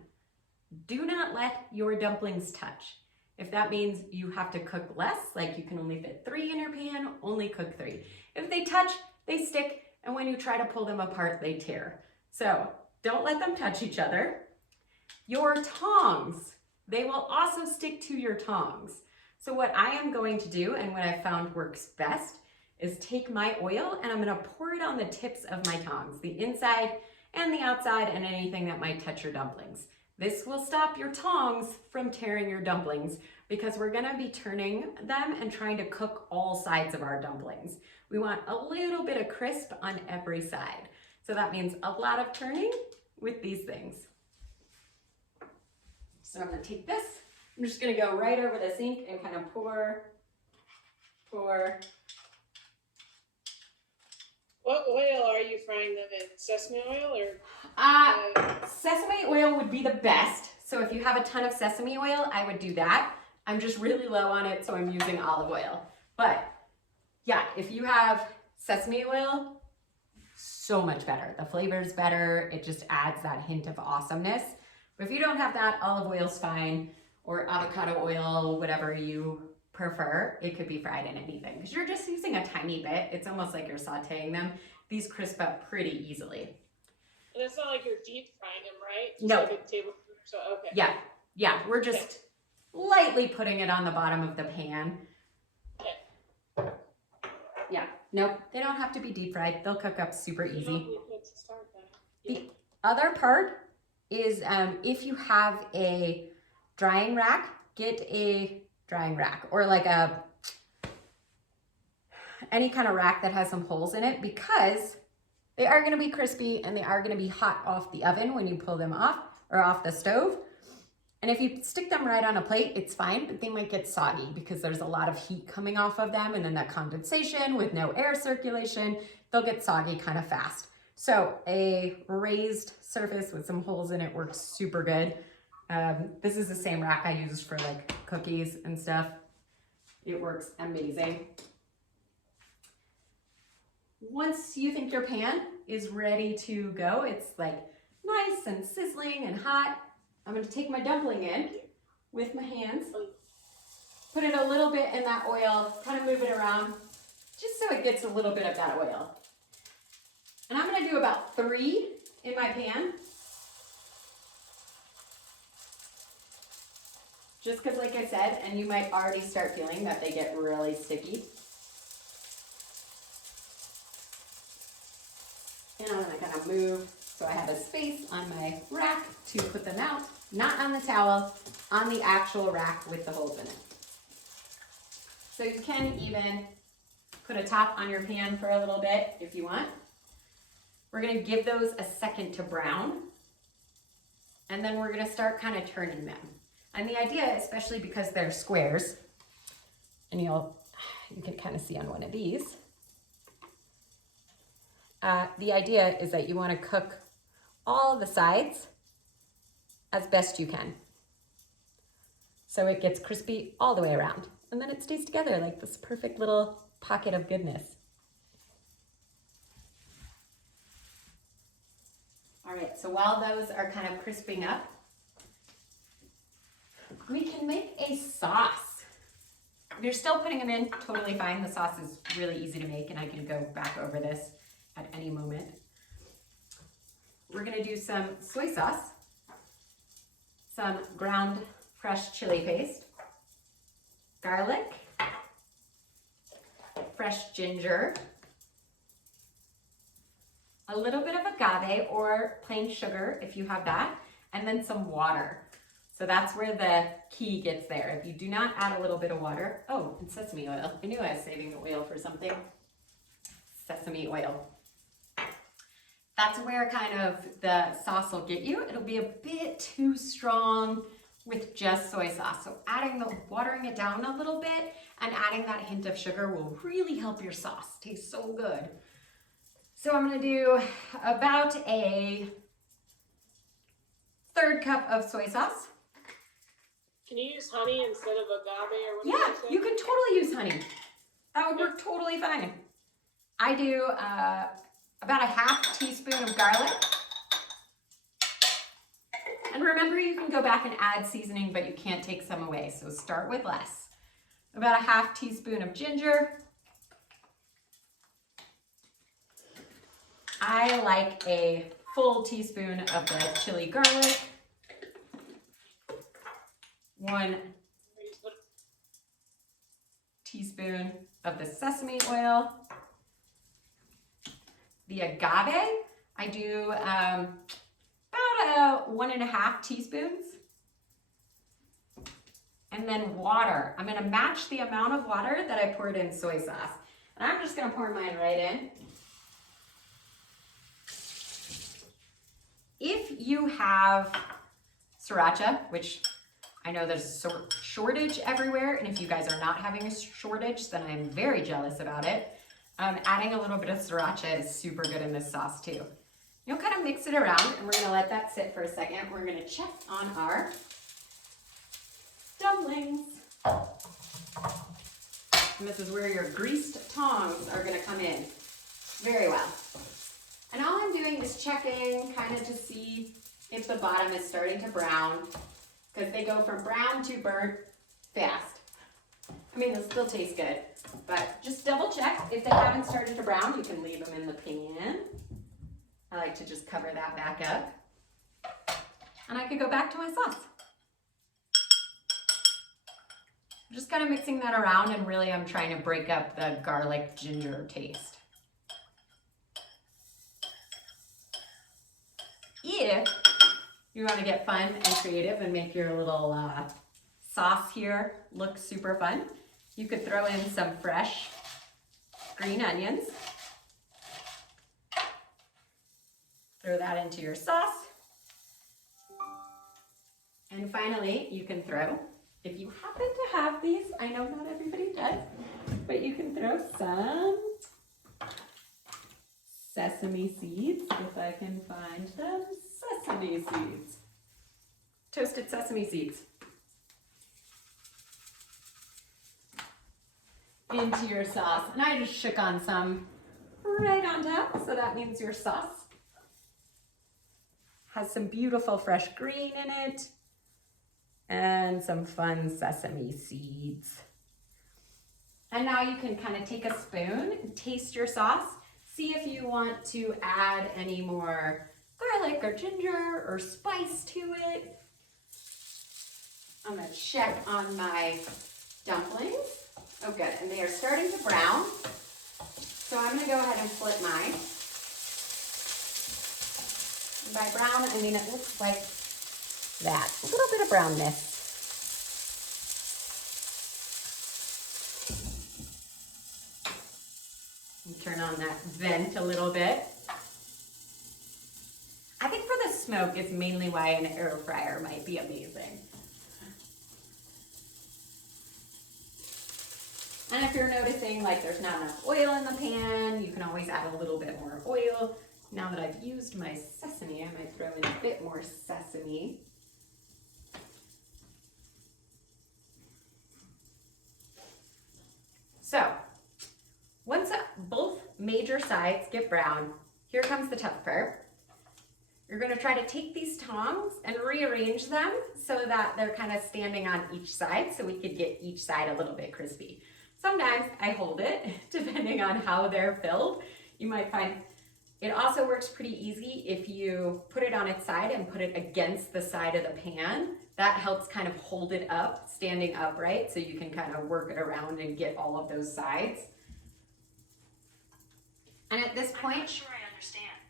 do not let your dumplings touch. If that means you have to cook less, like you can only fit 3 in your pan, only cook 3. If they touch, they stick, and when you try to pull them apart, they tear. So don't let them touch each other. Your tongs, they will also stick to your tongs. So what I am going to do, and what I found works best, is take my oil and I'm gonna pour it on the tips of my tongs, the inside and the outside and anything that might touch your dumplings. This will stop your tongs from tearing your dumplings because we're gonna be turning them and trying to cook all sides of our dumplings. We want a little bit of crisp on every side. So that means a lot of turning with these things. So I'm gonna take this, I'm just gonna go right over the sink and kind of pour. What oil are you frying them in? Sesame oil or? Sesame oil would be the best. So if you have a ton of sesame oil, I would do that. I'm just really low on it, so I'm using olive oil. But yeah, if you have sesame oil, so much better. The flavor's better. It just adds that hint of awesomeness. But if you don't have that, olive oil's fine, or avocado oil, whatever you prefer. It could be fried in anything because you're just using a tiny bit. It's almost like you're sauteing them. These crisp up pretty easily. And it's not like you're deep frying them, right? Just No. like a tablespoon or so. Okay. Yeah, we're just lightly putting it on the bottom of the pan. Okay. Yeah, nope, they don't have to be deep fried. They'll cook up super easy. The other part is if you have a drying rack, get a drying rack or like any kind of rack that has some holes in it because they are going to be crispy and they are going to be hot off the oven when you pull them off or off the stove. And if you stick them right on a plate, it's fine, but they might get soggy because there's a lot of heat coming off of them and then that condensation with no air circulation, they'll get soggy kind of fast. So a raised surface with some holes in it works super good. This is the same rack I used for like cookies and stuff. It works amazing. Once you think your pan is ready to go, it's like nice and sizzling and hot. I'm going to take my dumpling in with my hands, put it a little bit in that oil, kind of move it around just so it gets a little bit of that oil. And I'm going to do about 3 in my pan. Just because, like I said, and you might already start feeling that they get really sticky. And I'm going to kind of move so I have a space on my rack to put them out, not on the towel, on the actual rack with the holes in it. So you can even put a top on your pan for a little bit if you want. We're going to give those a second to brown. And then we're going to start kind of turning them. And the idea, especially because they're squares, and you can kind of see on one of these, the idea is that you want to cook all the sides as best you can. So it gets crispy all the way around. And then it stays together like this perfect little pocket of goodness. All right, so while those are kind of crisping up, we can make a sauce. If you're still putting them in, totally fine. The sauce is really easy to make and I can go back over this at any moment. We're gonna do some soy sauce, some ground fresh chili paste, garlic, fresh ginger, a little bit of agave or plain sugar if you have that, and then some water. So that's where the key gets there. If you do not add a little bit of water, oh, and sesame oil. I knew I was saving the oil for something. Sesame oil. That's where kind of the sauce will get you. It'll be a bit too strong with just soy sauce. So watering it down a little bit and adding that hint of sugar will really help your sauce taste so good. So I'm gonna do about a 1/3 cup of soy sauce. Can you use honey instead of agave or whatever? Yeah, you can totally use honey. That would work totally fine. I do about a 1/2 teaspoon of garlic. And remember, you can go back and add seasoning, but you can't take some away, so start with less. About a 1/2 teaspoon of ginger. I like a full teaspoon of the chili garlic. 1 teaspoon of the sesame oil. The agave, I do about about 1.5 teaspoons. And then water. I'm gonna match the amount of water that I poured in soy sauce. And I'm just gonna pour mine right in. If you have sriracha, which I know there's a shortage everywhere, and if you guys are not having a shortage, then I'm very jealous about it. Adding a little bit of sriracha is super good in this sauce too. You'll kind of mix it around, and we're gonna let that sit for a second. We're gonna check on our dumplings. And this is where your greased tongs are gonna come in very well. And all I'm doing is checking kind of to see if the bottom is starting to brown, because they go from brown to burnt fast. I mean, they'll still taste good, but just double check. If they haven't started to brown, you can leave them in the pan. I like to just cover that back up. And I could go back to my sauce. Just kind of mixing that around, and really I'm trying to break up the garlic ginger taste. If you want to get fun and creative and make your little sauce here look super fun, you could throw in some fresh green onions. Throw that into your sauce. And finally, you can throw, if you happen to have these, I know not everybody does, but you can throw some sesame seeds, if I can find them. Sesame seeds. Toasted sesame seeds. Into your sauce. And I just shook on some right on top, so that means your sauce has some beautiful fresh green in it and some fun sesame seeds. And now you can kind of take a spoon and taste your sauce. See if you want to add any more garlic or ginger or spice to it. I'm gonna check on my dumplings. Oh good, and they are starting to brown. So I'm gonna go ahead and flip mine. And by brown, I mean it looks like that, a little bit of brownness. And turn on that vent a little bit. I think for the smoke is mainly why an air fryer might be amazing. And if you're noticing like there's not enough oil in the pan, you can always add a little bit more oil. Now that I've used my sesame, I might throw in a bit more sesame. So, once both major sides get brown, here comes the tough part. You're gonna try to take these tongs and rearrange them so that they're kind of standing on each side so we could get each side a little bit crispy. Sometimes I hold it, depending on how they're filled. You might find it also works pretty easy if you put it on its side and put it against the side of the pan. That helps kind of hold it up, standing upright, so you can kind of work it around and get all of those sides. And at this point, I'm not sure I understand.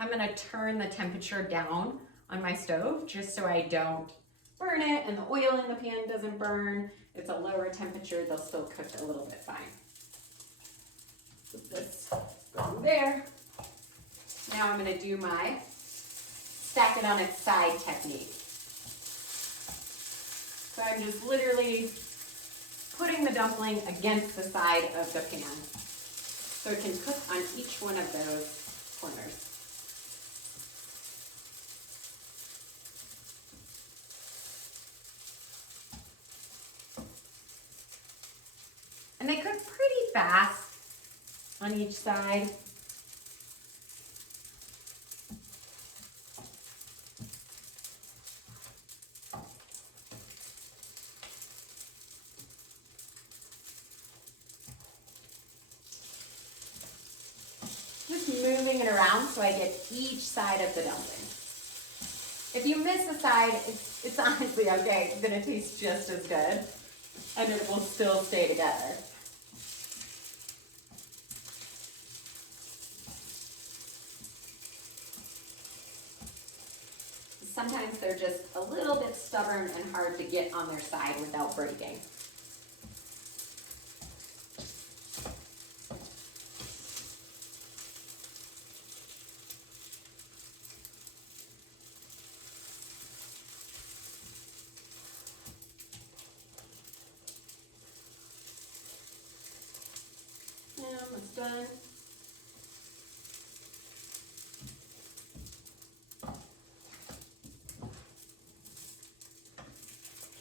I'm gonna turn the temperature down on my stove just so I don't burn it and the oil in the pan doesn't burn. It's a lower temperature, they'll still cook a little bit fine. Put this go there. Now I'm gonna do my stack it on its side technique. So I'm just literally putting the dumpling against the side of the pan so it can cook on each one of those corners. And they cook pretty fast on each side. Just moving it around so I get each side of the dumpling. If you miss a side, it's honestly okay. It's gonna taste just as good and it will still stay together. sometimes they're just a little bit stubborn and hard to get on their side without breaking. Almost done.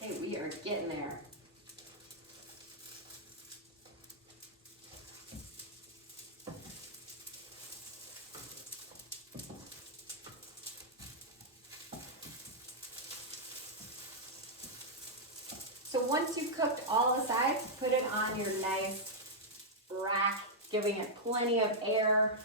Okay, we are getting there. So once you've cooked all the sides, put it on your nice rack, giving it plenty of air.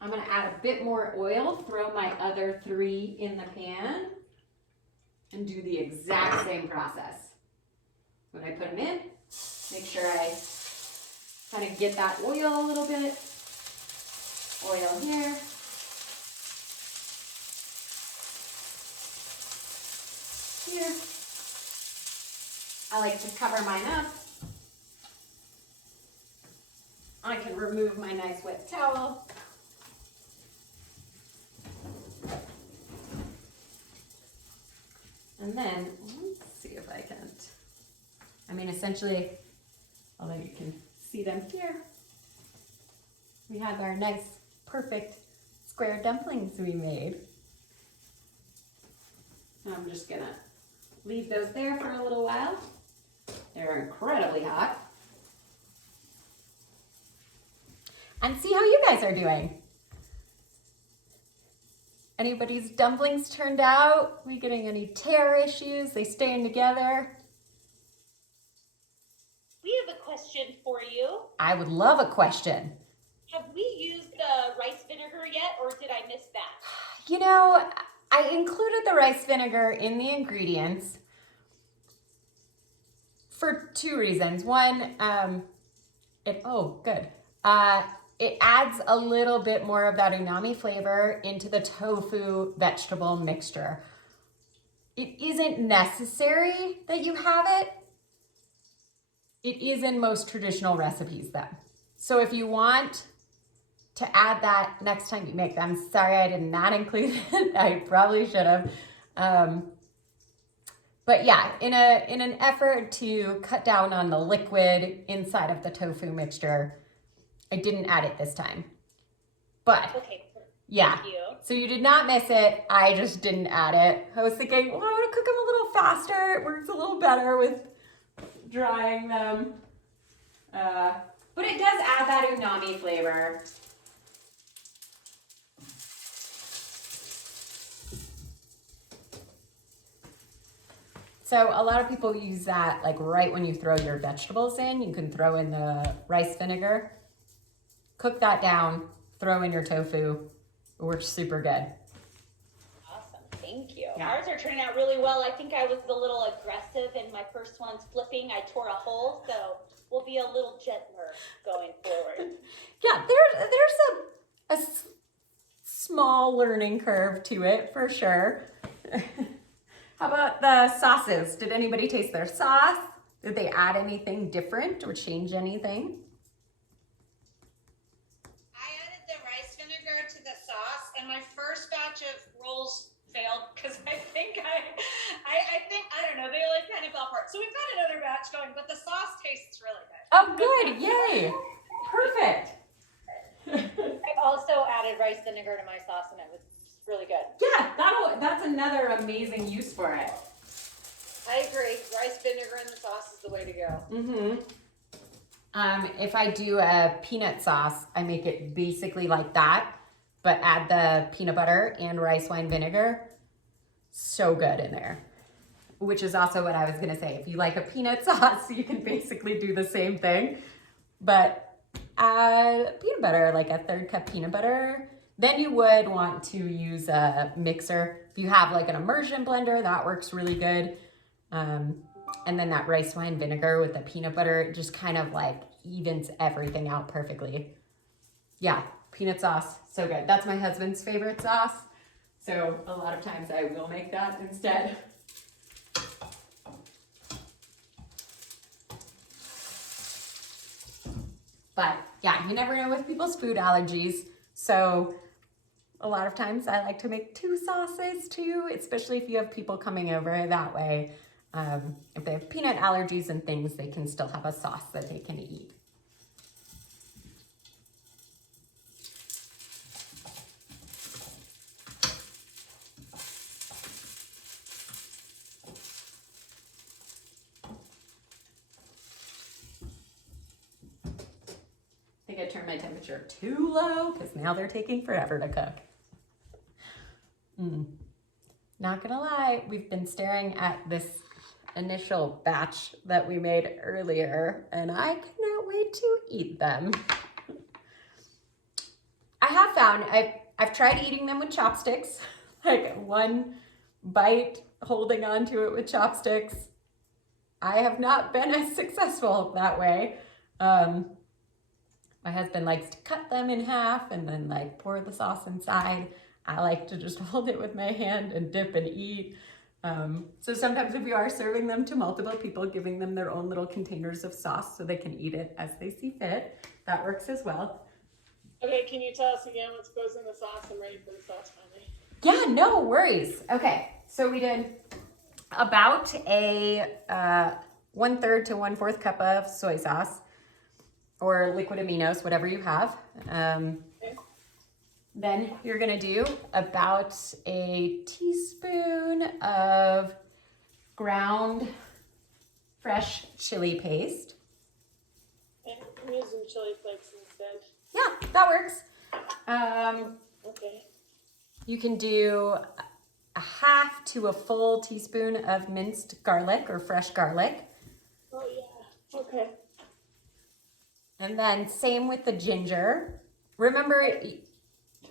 I'm gonna add a bit more oil, throw my other 3 in the pan, and do the exact same process. When I put them in, make sure I kind of get that oil a little bit. Oil here. Here. I like to cover mine up. I can remove my nice wet towel. And then, let's see if I can, essentially, although you can see them here, we have our nice, perfect square dumplings we made. So I'm just gonna leave those there for a little while. They're incredibly hot. And see how you guys are doing. Anybody's dumplings turned out? We getting any tear issues? They staying together? We have a question for you. I would love a question. Have we used the rice vinegar yet, or did I miss that? You know, I included the rice vinegar in the ingredients for 2 reasons. One, it adds a little bit more of that umami flavor into the tofu vegetable mixture. It isn't necessary that you have it. It is in most traditional recipes though. So if you want to add that next time you make them, sorry I did not include it. I probably should have. But yeah, in an effort to cut down on the liquid inside of the tofu mixture, I didn't add it this time. But Okay. yeah, Thank you. so you did not miss it. I just didn't add it. I was thinking, well, I want to cook them a little faster. It works a little better with drying them. But it does add that umami flavor. So a lot of people use that like right when you throw your vegetables in. You can throw in the rice vinegar, cook that down, throw in your tofu. It works super good. Awesome. Thank you. Yeah. Ours are turning out really well. I think I was a little aggressive in my first one's flipping. I tore a hole, so we'll be a little gentler going forward. Yeah, there's a small learning curve to it for sure. How about the sauces? Did anybody taste their sauce? Did they add anything different or change anything? I added the rice vinegar to the sauce, and my first batch of rolls failed because I don't know, they like kind of fell apart. So we've got another batch going, but the sauce tastes really good. Oh, good. Yay. Perfect. I also added rice vinegar to my sauce and it was really good. Yeah, that's another amazing use for it. I agree. Rice vinegar in the sauce is the way to go. If I do a peanut sauce, I make it basically like that, but add the peanut butter and rice wine vinegar. So good in there. Which is also what I was gonna say. If you like a peanut sauce, you can basically do the same thing, but add peanut butter, like a 1/3 cup peanut butter. Then you would want to use a mixer. If you have like an immersion blender, that works really good. And then that rice wine vinegar with the peanut butter, it just kind of like evens everything out perfectly. Yeah, peanut sauce, so good. That's my husband's favorite sauce. So a lot of times I will make that instead. But yeah, you never know with people's food allergies. So a lot of times I like to make 2 sauces too, especially if you have people coming over that way. If they have peanut allergies and things, they can still have a sauce that they can eat. I think I turned my temperature too low because now they're taking forever to cook. Not gonna lie, we've been staring at this initial batch that we made earlier and I cannot wait to eat them. I have found, I've tried eating them with chopsticks, like one bite holding onto it with chopsticks. I have not been as successful that way. My husband likes to cut them in half and then like pour the sauce inside. I like to just hold it with my hand and dip and eat. So sometimes if you are serving them to multiple people, giving them their own little containers of sauce so they can eat it as they see fit, that works as well. Okay, can you tell us again what goes in the sauce? I'm ready for the sauce finally. Yeah, no worries. Okay, so we did about a 1/3 to 1/4 cup of soy sauce or liquid aminos, whatever you have. Then you're gonna do about a teaspoon of ground fresh chili paste. And I'm using chili flakes instead. Yeah, that works. Okay. You can do a 1/2 to a full teaspoon of minced garlic or fresh garlic. Oh yeah. Okay. And then same with the ginger. Remember,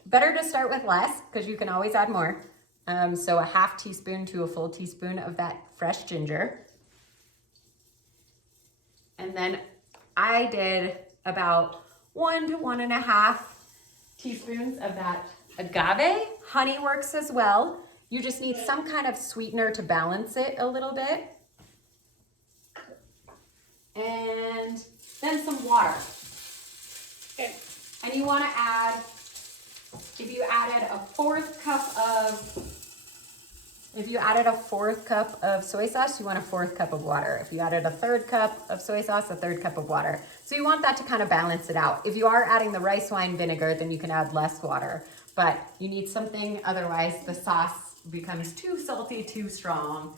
better to start with less because you can always add more. So a 1/2 teaspoon to a full teaspoon of that fresh ginger. And then I did about 1 to 1.5 teaspoons of that agave. Honey works as well. You just need some kind of sweetener to balance it a little bit. And then some water. Okay. And you want to add, if you added a 4th cup of soy sauce, you want a 4th cup of water. If you added a 1/3 cup of soy sauce, a 1/3 cup of water. So you want that to kind of balance it out. If you are adding the rice wine vinegar, then you can add less water. But you need something, otherwise the sauce becomes too salty, too strong.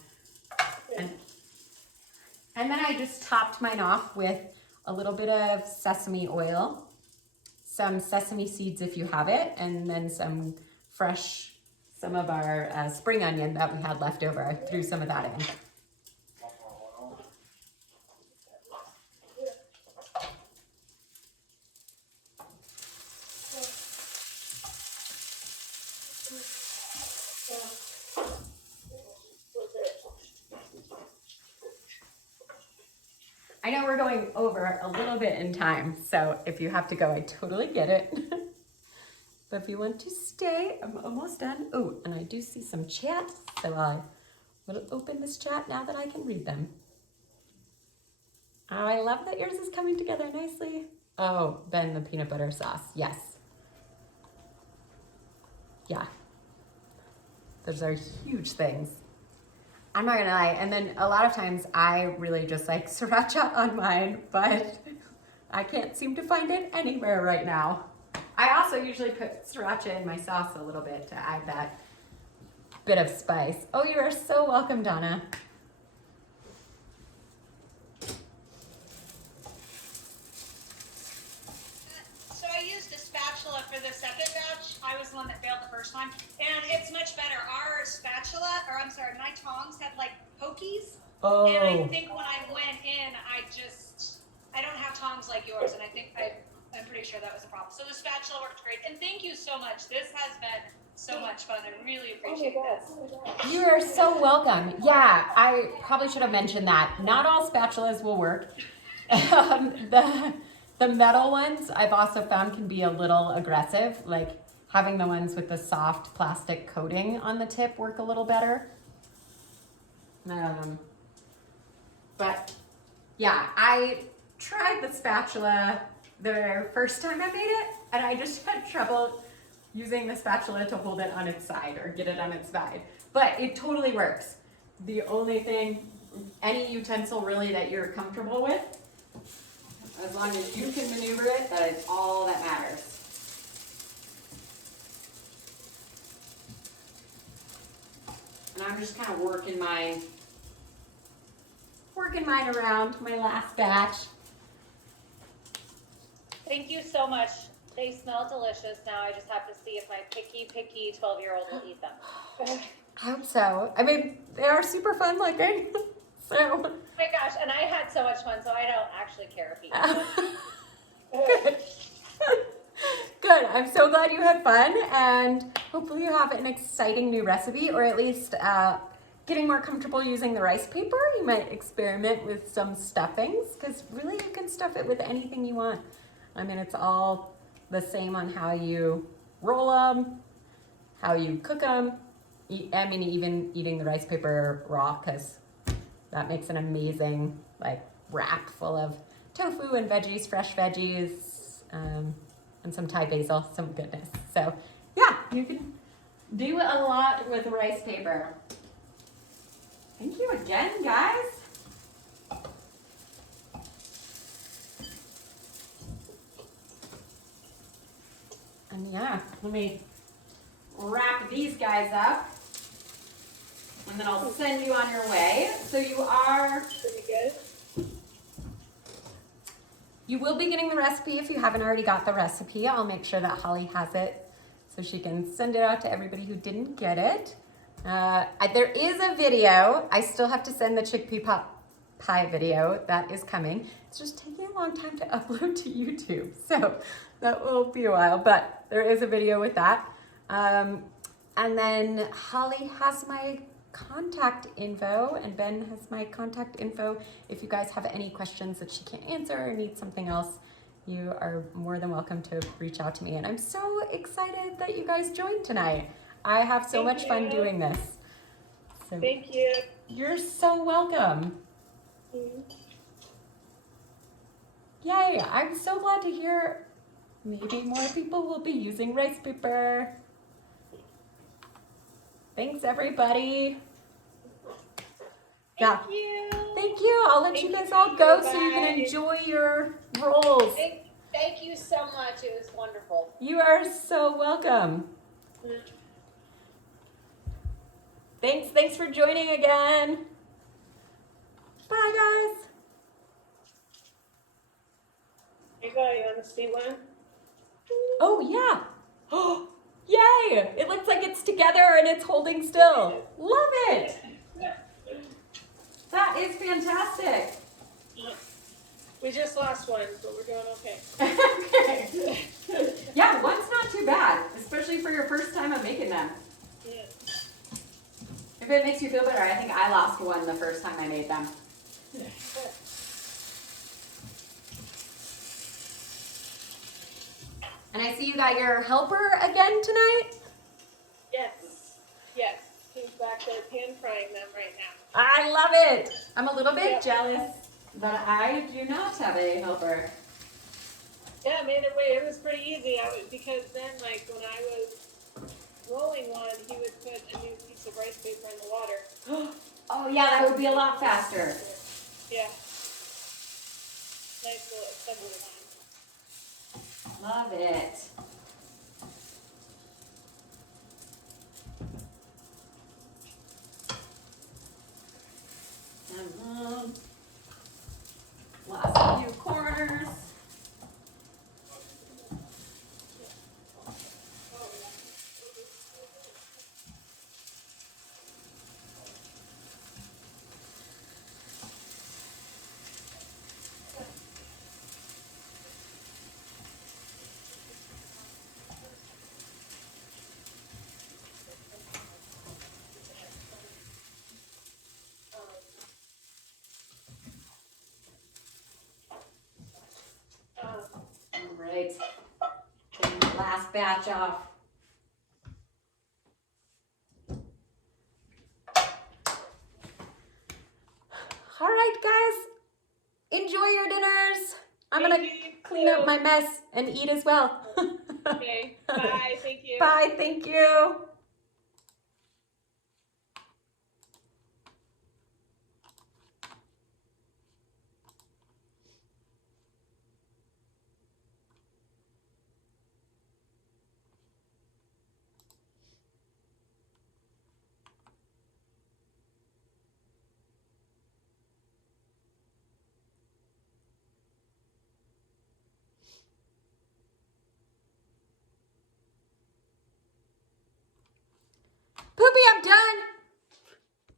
And then I just topped mine off with a little bit of sesame oil, some sesame seeds if you have it, and then some of our spring onion that we had left over. I threw some of that in. I know we're going over a little bit in time, so if you have to go, I totally get it. But if you want to stay, I'm almost done. Oh, and I do see some chat, so I will open this chat now that I can read them. Oh, I love that yours is coming together nicely. Oh, Ben, the peanut butter sauce, yes. Yeah, those are huge things. I'm not gonna lie, and then a lot of times I really just like sriracha on mine, but I can't seem to find it anywhere right now. I also usually put sriracha in my sauce a little bit to add that bit of spice. Oh, you are so welcome, Donna. So I used a spatula for the second batch. I was the one that failed the first time, and it's much better. My tongs had like pokies, Oh. and I think when I went in, I don't have tongs like yours, and I'm pretty sure that was a problem. So the spatula worked great, and thank you so much. This has been so much fun. I really appreciate this. You are so welcome. Yeah, I probably should have mentioned that. Not all spatulas will work. The The metal ones I've also found can be a little aggressive, like having the ones with the soft plastic coating on the tip work a little better. But yeah, I tried the spatula the first time I made it, and I just had trouble using the spatula to hold it on its side or get it on its side. But it totally works. The only thing, any utensil really that you're comfortable with, as long as you can maneuver it, that is all that matters. And I'm just kind of working mine around my last batch. Thank you so much. They smell delicious. Now I just have to see if my picky 12-year-old will eat them. I hope so. I mean, they are super fun looking. So. Oh my gosh, and I had so much fun, so I don't actually care if he eats Good. Good. I'm so glad you had fun, and hopefully you have an exciting new recipe, or at least getting more comfortable using the rice paper. You might experiment with some stuffings, because really you can stuff it with anything you want. I mean, it's all the same on how you roll them, how you cook them. I mean, even eating the rice paper raw, because that makes an amazing like wrap full of tofu and veggies, fresh veggies, and some Thai basil, some goodness. So yeah, you can do a lot with rice paper. Thank you again, guys. And yeah, let me wrap these guys up, and then I'll send you on your way. So you are Pretty good. You will be getting the recipe if you haven't already got the recipe. I'll make sure that Holly has it so she can send it out to everybody who didn't get it. There is a video. I still have to send the chickpea pot pie video. That is coming. It's just taking a long time to upload to YouTube. So that will be a while, but there is a video with that. And then Holly has my contact info, and Ben has my contact info. If you guys have any questions that she can't answer or need something else, you are more than welcome to reach out to me. And I'm so excited that you guys joined tonight. I have so much fun doing this. So Thank you. you're so welcome. Yay, I'm so glad to hear maybe more people will be using rice paper. Thanks, everybody. Yeah. Thank you. Thank you. I'll let you Thank guys you. all go so you Bye. can enjoy your rolls. Thank you so much. It was wonderful. You are so welcome. Thanks for joining again. Bye, guys. Here you go. You want to see one? Oh, yeah. Oh, yay. It looks like it's together and it's holding still. Love it. That is fantastic. We just lost one, but we're doing okay. Okay. Yeah, one's not too bad, especially for your first time of making them. Yeah. If it makes you feel better, I think I lost one the first time I made them. And I see you got your helper again tonight. Yes. Yes. He's back there pan frying them right now. I love it. I'm a little bit jealous that I do not have a helper. Yeah, I made it way. It was pretty easy. Because then, like, when I was rolling one, he would put a new piece of rice paper in the water. Oh yeah, that would be a lot faster. Yeah. Nice little assembly line. Love it. And last few corners. last batch off. All right, guys, enjoy your dinners. I'm gonna clean up my mess and eat as well. Okay, bye, thank you. Bye, thank you.